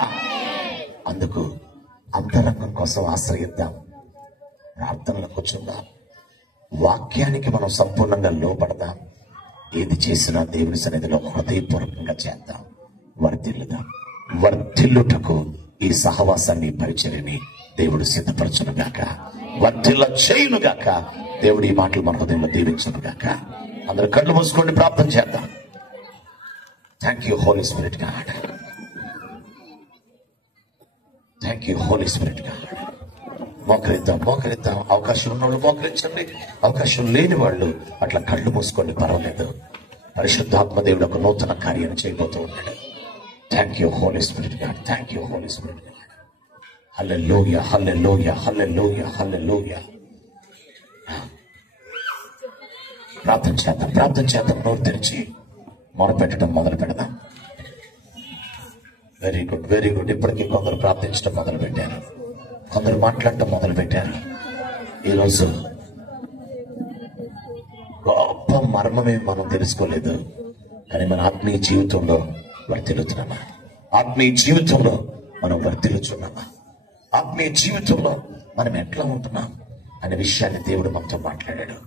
అందుకు అంతరంగం కోసం ఆశ్రయిద్దాం, ప్రార్థనలో కూర్చుందాం, వాక్యానికి మనం సంపూర్ణంగా లోపడదాం. ఏది చేసినా దేవుని సన్నిధిలో హృదయపూర్వకంగా చేద్దాం. వర్ధిల్లుదాం. వర్ధిల్లుటకు ఈ సహవాసాన్ని, పరిచర్యని దేవుడు సిద్ధపరచునుగాక, వర్ధిల్ల చేయునుగాక. దేవుడు ఈ మాటలు మన హృదయంలో దీవించునుగాక. అందరూ కళ్ళు మూసుకోండి, ప్రార్థన చేద్దాం. Thank you Holy Spirit God. Thank you Holy Spirit God. మోకరిద్దాం, మోకరిద్దాం. అవకాశం ఉన్న వాళ్ళు మోకరించండి, అవకాశం లేని వాళ్ళు అట్లా కళ్ళు మూసుకోండి, పర్వాలేదు. పరిశుద్ధాత్మ దేవుడు ఒక నూతన కార్యాన్ని చేయబోతూ ఉన్నాడు. Thank you Holy Spirit God. Thank you Holy Spirit God. Hallelujah, hallelujah, hallelujah, hallelujah. ప్రార్థన చేద్దాం, ప్రార్థన చేద్దాం. నోరు తెరిచి మొరపెట్టడం మొదలు పెడదాం. Very good, very good. ఇప్పటికీ కొందరు ప్రార్థించడం మొదలు పెట్టారు, కొందరు మాట్లాడటం మొదలు పెట్టారు. ఈరోజు గొప్ప మర్మమే మనం తెలుసుకోలేదు, కానీ మన ఆత్మీయ జీవితంలో వర్తిల్లుతున్నామా? ఆత్మీయ జీవితంలో మనం వర్తిల్లుచున్నామా? ఆత్మీయ జీవితంలో మనం ఎట్లా ఉంటున్నాం అనే విషయాన్ని దేవుడు మనతో మాట్లాడాడు.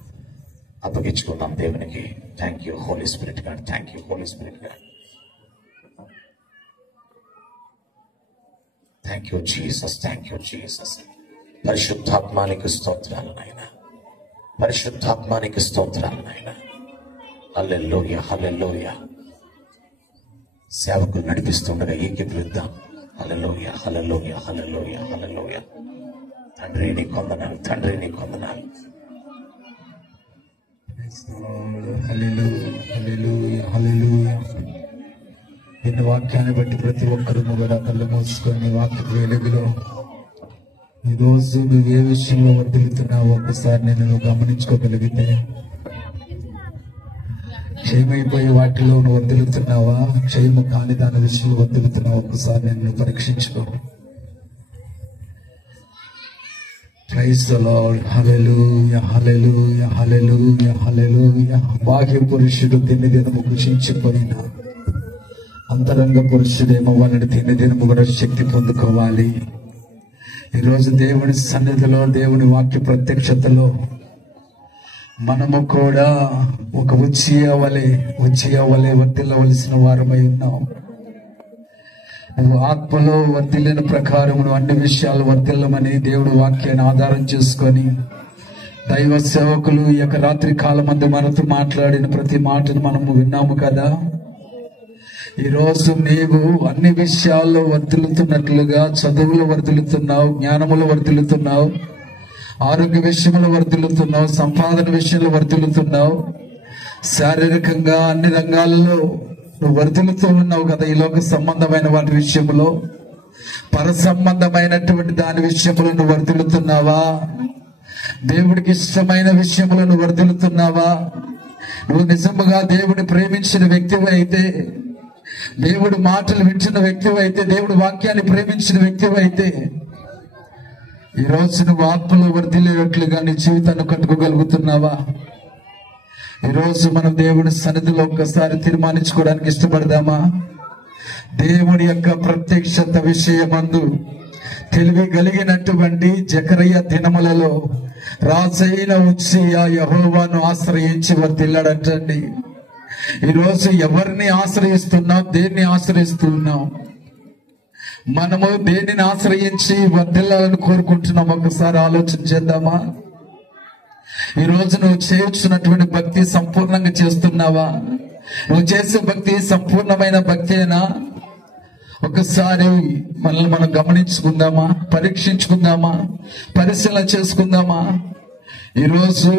అప్పగించుకున్నాం దేవునికి. Thank you Holy Spirit God. Thank you Holy Spirit God. Thank you Jesus. Thank you Jesus. పరిశుద్ధాత్మానికి స్తోత్రాలు నాయన, పరిశుద్ధాత్మానికి స్తోత్రాలు నాయన. హల్లెలూయా, హల్లెలూయా. సేవకులు నడిపిస్తుండగా ఏకీభవిద్దాం. హల్లెలూయా, హల్లెలూయా, హల్లెలూయా, హల్లెలూయా. తండ్రి నీ కొందనాలు, తండ్రి నీ కొందనాలు. హల్లెలూయా, హల్లెలూయా, హల్లెలూయా. నిన్న వాక్యాన్ని బట్టి ప్రతి ఒక్కరు కూడా కళ్ళు మూసుకొని వాక్య వెలుగులో ఈరోజు నువ్వు ఏ విషయంలో వర్ధిల్లుతున్నావో ఒకసారి నేను గమనించుకోగలిగితే, క్షయమైపోయే వాటిలో నువ్వు వర్ధిల్లుతున్నావా, క్షయము కాని దాని విషయంలో వర్ధిల్లుతున్నావా, ఒకసారి నేను పరీక్షించుకో. Praise the Lord. Hallelujah, hallelujah, hallelujah, hallelujah. బాహ్య పురుషుడు దినదినము కృషించిపోయినా అంతరంగ పురుషుడేమో వాళ్ళని దినదినము కూడా శక్తి పొందుకోవాలి. ఈరోజు దేవుని సన్నిధిలో, దేవుని వాక్య ప్రత్యక్షతలో మనము కూడా ఒక ఉజ్జియా వలె వర్ధిల్లవలసిన వారమై ఉన్నాం. నువ్వు ఆత్మలో వర్ధిల్లిన ప్రకారం నువ్వు అన్ని విషయాలు వర్ధిల్లమని దేవుడు వాక్యాన్ని ఆధారం చేసుకొని దైవ సేవకులు ఈ యొక్క రాత్రి కాలమందు మనతో మాట్లాడిన ప్రతి మాటను మనము విన్నాము కదా. ఈరోజు నీవు అన్ని విషయాల్లో వర్ధిల్లుతున్నట్లుగా చదువులో వర్ధిల్లుతున్నావు, జ్ఞానములో వర్ధిల్లుతున్నావు, ఆరోగ్య విషయంలో వర్ధిల్లుతున్నావు, సంపాదన విషయంలో వర్ధిల్లుతున్నావు, శారీరకంగా అన్ని రంగాలలో నువ్వు వర్ధిల్లుతూ ఉన్నావు కదా. ఈ లోక సంబంధమైన వాటి విషయంలో, పర సంబంధమైనటువంటి దాని విషయంలో నువ్వు వర్ధిల్లుతున్నావా? దేవుడికి ఇష్టమైన విషయంలో నువ్వు వర్ధిల్లుతున్నావా? నువ్వు నిజముగా దేవుడిని ప్రేమించిన వ్యక్తివి అయితే, దేవుడి మాటలు వింటున్న వ్యక్తివి అయితే, దేవుడి వాక్యాన్ని ప్రేమించిన వ్యక్తివి అయితే, ఈ రోజు నువ్వు ఆత్మలో వర్ధిల్లేటట్లుగా నీ జీవితాన్ని కట్టుకోగలుగుతున్నావా? ఈ రోజు మనం దేవుడి సన్నిధిలో ఒక్కసారి తీర్మానించుకోవడానికి ఇష్టపడదామా? దేవుడి యొక్క ప్రత్యక్షత విషయమందు తెలివి కలిగినటువంటి జకరయ్య దినములలో రాజైన ఉజ్జియా యెహోవాను ఆశ్రయించి వర్ధిల్లాడంటండి. ఈరోజు ఎవరిని ఆశ్రయిస్తున్నాం, దేన్ని ఆశ్రయిస్తున్నాం? మనము దేనిని ఆశ్రయించి వర్ధిల్లాలని కోరుకుంటున్నాం? ఒకసారి ఆలోచన చేద్దామా? ఈ రోజు నువ్వు చేస్తున్నటువంటి భక్తి సంపూర్ణంగా చేస్తున్నావా? నువ్వు చేసే భక్తి సంపూర్ణమైన భక్తేనా? ఒకసారి మనల్ని మనం గమనించుకుందామా, పరీక్షించుకుందామా, పరిశీలన చేసుకుందామా? ఈరోజు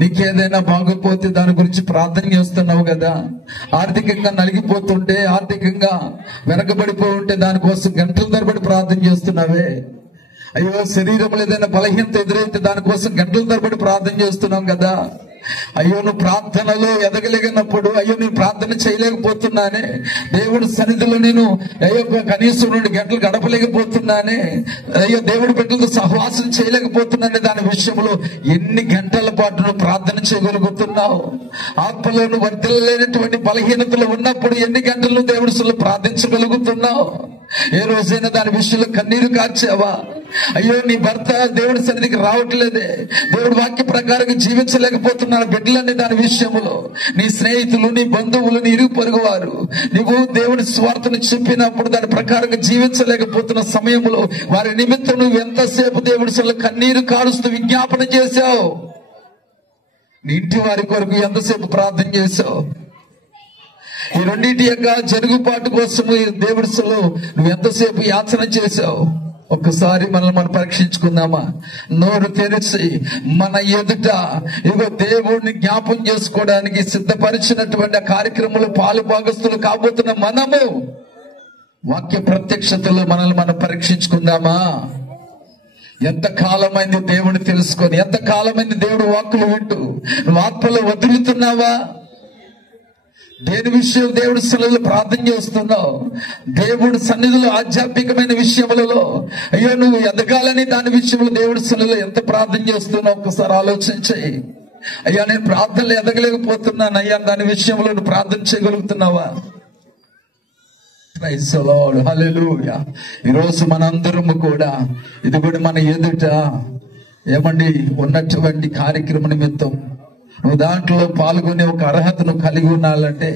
నీకేదైనా బాగోపోతే దాని గురించి ప్రార్థన చేస్తున్నావు కదా. ఆర్థికంగా నలిగిపోతుంటే, ఆర్థికంగా వెనకబడిపో ఉంటే దానికోసం గంటల తరబడి ప్రార్థన చేస్తున్నావే. అయ్యో, శరీరంలో ఏదైనా బలహీనత ఎదురైతే దానికోసం గంటల తరబడి ప్రార్థన చేస్తున్నాం కదా. అయ్యో, నువ్వు ప్రార్థనలో ఎదగలేగినప్పుడు, అయ్యో నేను ప్రార్థన చేయలేకపోతున్నానే, దేవుడి సన్నిధిలో నేను అయ్యో కనీసం 2 గంటలు గడపలేకపోతున్నానే, అయ్యో దేవుడి బిడ్డలతో సహవాసం చేయలేకపోతున్నానే, దాని విషయంలో ఎన్ని గంటల పాటు నువ్వు ప్రార్థన చేయగలుగుతున్నావు? ఆత్మలో నువ్వు వర్ధిల్లలేనటువంటి బలహీనతలు ఉన్నప్పుడు ఎన్ని గంటలు దేవుడి సన్నిధిలో ప్రార్థించగలుగుతున్నావు? ఏ రోజైనా దాని విషయంలో కన్నీరు కార్చావా? అయ్యో, నీ భర్త దేవుడి సన్నిధికి రావట్లేదే, దేవుడి వాక్య ప్రకారంగా జీవించలేకపోతున్నారు బిడ్డలన్నీ దాని విషయంలో, నీ స్నేహితులు, నీ బంధువులు, నీ ఇరుగు పొరుగు వారు నీవు దేవుడి స్వార్థను చెప్పినప్పుడు దాని ప్రకారంగా జీవించలేకపోతున్న సమయంలో వారి నిమిత్తం నువ్వు ఎంతసేపు దేవుడి సన్నిధిలో కన్నీరు కారుస్తూ విజ్ఞాపన చేశావు? నీ ఇంటి వారి కొరకు ఎంతసేపు ప్రార్థన చేశావు? ఈ రెండింటి యొక్క జరుగుబాటు కోసము దేవుడి సన్నిధిలో నువ్వు ఎంతసేపు యాచన చేశావు? ఒక్కసారి మనల్ని మనం పరీక్షించుకుందామా? నోరు తెరిచి మన ఎదుట ఇగో దేవుడిని జ్ఞాపం చేసుకోవడానికి సిద్ధపరిచినటువంటి కార్యక్రమంలో పాలు భాగస్తులు కాబోతున్న మనము వాక్య ప్రత్యక్షతలో మనల్ని మనం పరీక్షించుకుందామా? ఎంత కాలమైంది దేవుడిని తెలుసుకొని, ఎంత కాలమైంది దేవుడు వాక్కులు వింటూ నువ్వు ఆత్మలో వదులుతున్నావా? దేని విషయం దేవుడి సన్నిధిలో ప్రార్థన చేస్తున్నావు? దేవుడి సన్నిధిలో ఆధ్యాత్మికమైన విషయములలో అయ్యో నువ్వు ఎదగాలని దాని విషయంలో దేవుడి సన్నిధిలో ఎంత ప్రార్థన చేస్తున్నావు? ఒక్కసారి ఆలోచించి, అయ్యా నేను ప్రార్థనలు ఎదగలేకపోతున్నాను అయ్యా, దాని విషయంలో నువ్వు ప్రార్థన చేయగలుగుతున్నావా? ప్రైజ్ ది లార్డ్, హల్లెలూయా. ఈరోజు మనందరము కూడా ఇది కూడా మన ఎదుట ఏమండి ఉన్నటువంటి కార్యక్రమ నిమిత్తం నువ్వు దాంట్లో పాల్గొనే ఒక అర్హతను కలిగి ఉండాలంటే,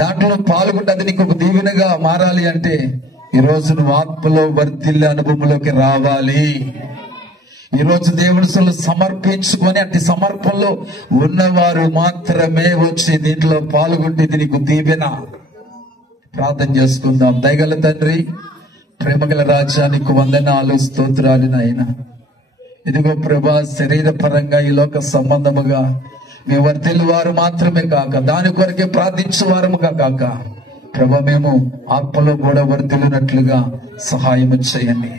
దాంట్లో పాల్గొంటే అది నీకు ఒక దీవెనగా మారాలి అంటే ఈరోజు నువ్వు ఆత్మలో వర్ధిల్లే అనుభవంలోకి రావాలి. ఈరోజు దేవుని సన్నిధిలో సమర్పించుకొని అట్టి సమర్పణలో ఉన్నవారు మాత్రమే వచ్చి దీంట్లో పాల్గొంటే ఇది నీకు దీవెన. ప్రార్థన చేసుకుందాం. దయగల తండ్రి, ప్రేమగల రాజా, నీకు వందనాలు, స్తోత్రాలు నాయనా. ఇదిగో ప్రభా, శరీర పరంగా ఈ లోక సంబంధముగా మీ వర్ధిల్లు వారు మాత్రమే కాక దాని కొరకే ప్రార్థించే వారముగా కాక ప్రభా మేము ఆత్మలో కూడా వర్ధిల్లునట్లుగా సహాయం చేయండి.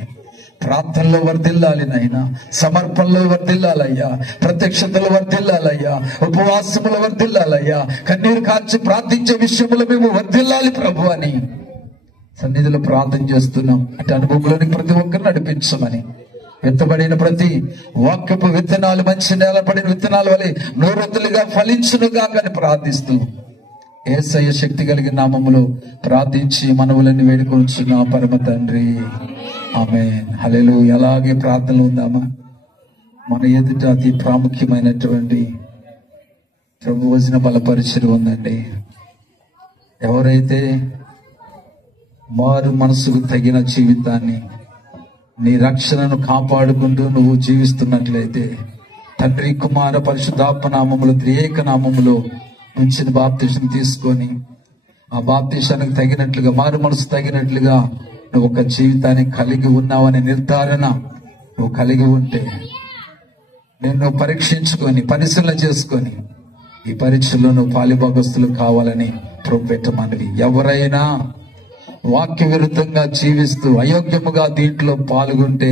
ప్రార్థనలో వర్ధిల్లాలి నాయనా, సమర్పణలో వర్ధిల్లాలయ్యా, ప్రత్యక్షతలో వర్ధిల్లాలయ్యా, ఉపవాసములో వర్ధిల్లాలయ్యా, కన్నీరు కార్చి ప్రార్థించే విషయంలో మేము వర్ధిల్లాలి ప్రభు అని సన్నిధిలో ప్రార్థన చేస్తున్నాం. అటు అనుభవంలోని ప్రతి ఒక్కరిని నడిపించమని, విత్తబడిన ప్రతి వాక్యపు విత్తనాలు మంచి నేల పడిన విత్తనాల వలె నూరొత్తులుగా ఫలించునుగా అని ప్రార్థిస్తూ యేసయ్య శక్తి కలిగిన నామములో ప్రార్థించి మనవులని వేడుకొంచున్నా పరమ తండ్రి, ఆమేన్, హల్లెలూయా. అలాగే ప్రార్థనలు ఉందామా? మన ఎదుట అతి ప్రాముఖ్యమైనటువంటి ప్రభు వచన బలపరిచయం ఉందండి. ఎవరైతే మారు మనసుకు తగిన జీవితాన్ని, నీ రక్షణను కాపాడుకుంటూ నువ్వు జీవిస్తున్నట్లయితే తండ్రి, కుమార, పరిశుద్ధాత్మ నామములో త్రియేక నామములో ఉంచిన బాప్తిసం తీసుకొని ఆ బాప్తిసానికి తగినట్లుగా, మారు మనసు తగినట్లుగా నువ్వు ఒక జీవితాన్ని కలిగి ఉన్నావనే నిర్ధారణ నువ్వు కలిగి ఉంటే నిన్ను పరీక్షించుకొని పరిశీలన చేసుకొని ఈ పరీక్షలో నువ్వు పాలిభాగస్తులు కావాలని ప్రభు పెట్టమన్నది. ఎవరైనా వాక్య విరుద్ధంగా జీవిస్తూ అయోగ్యముగా దీంట్లో పాల్గొంటే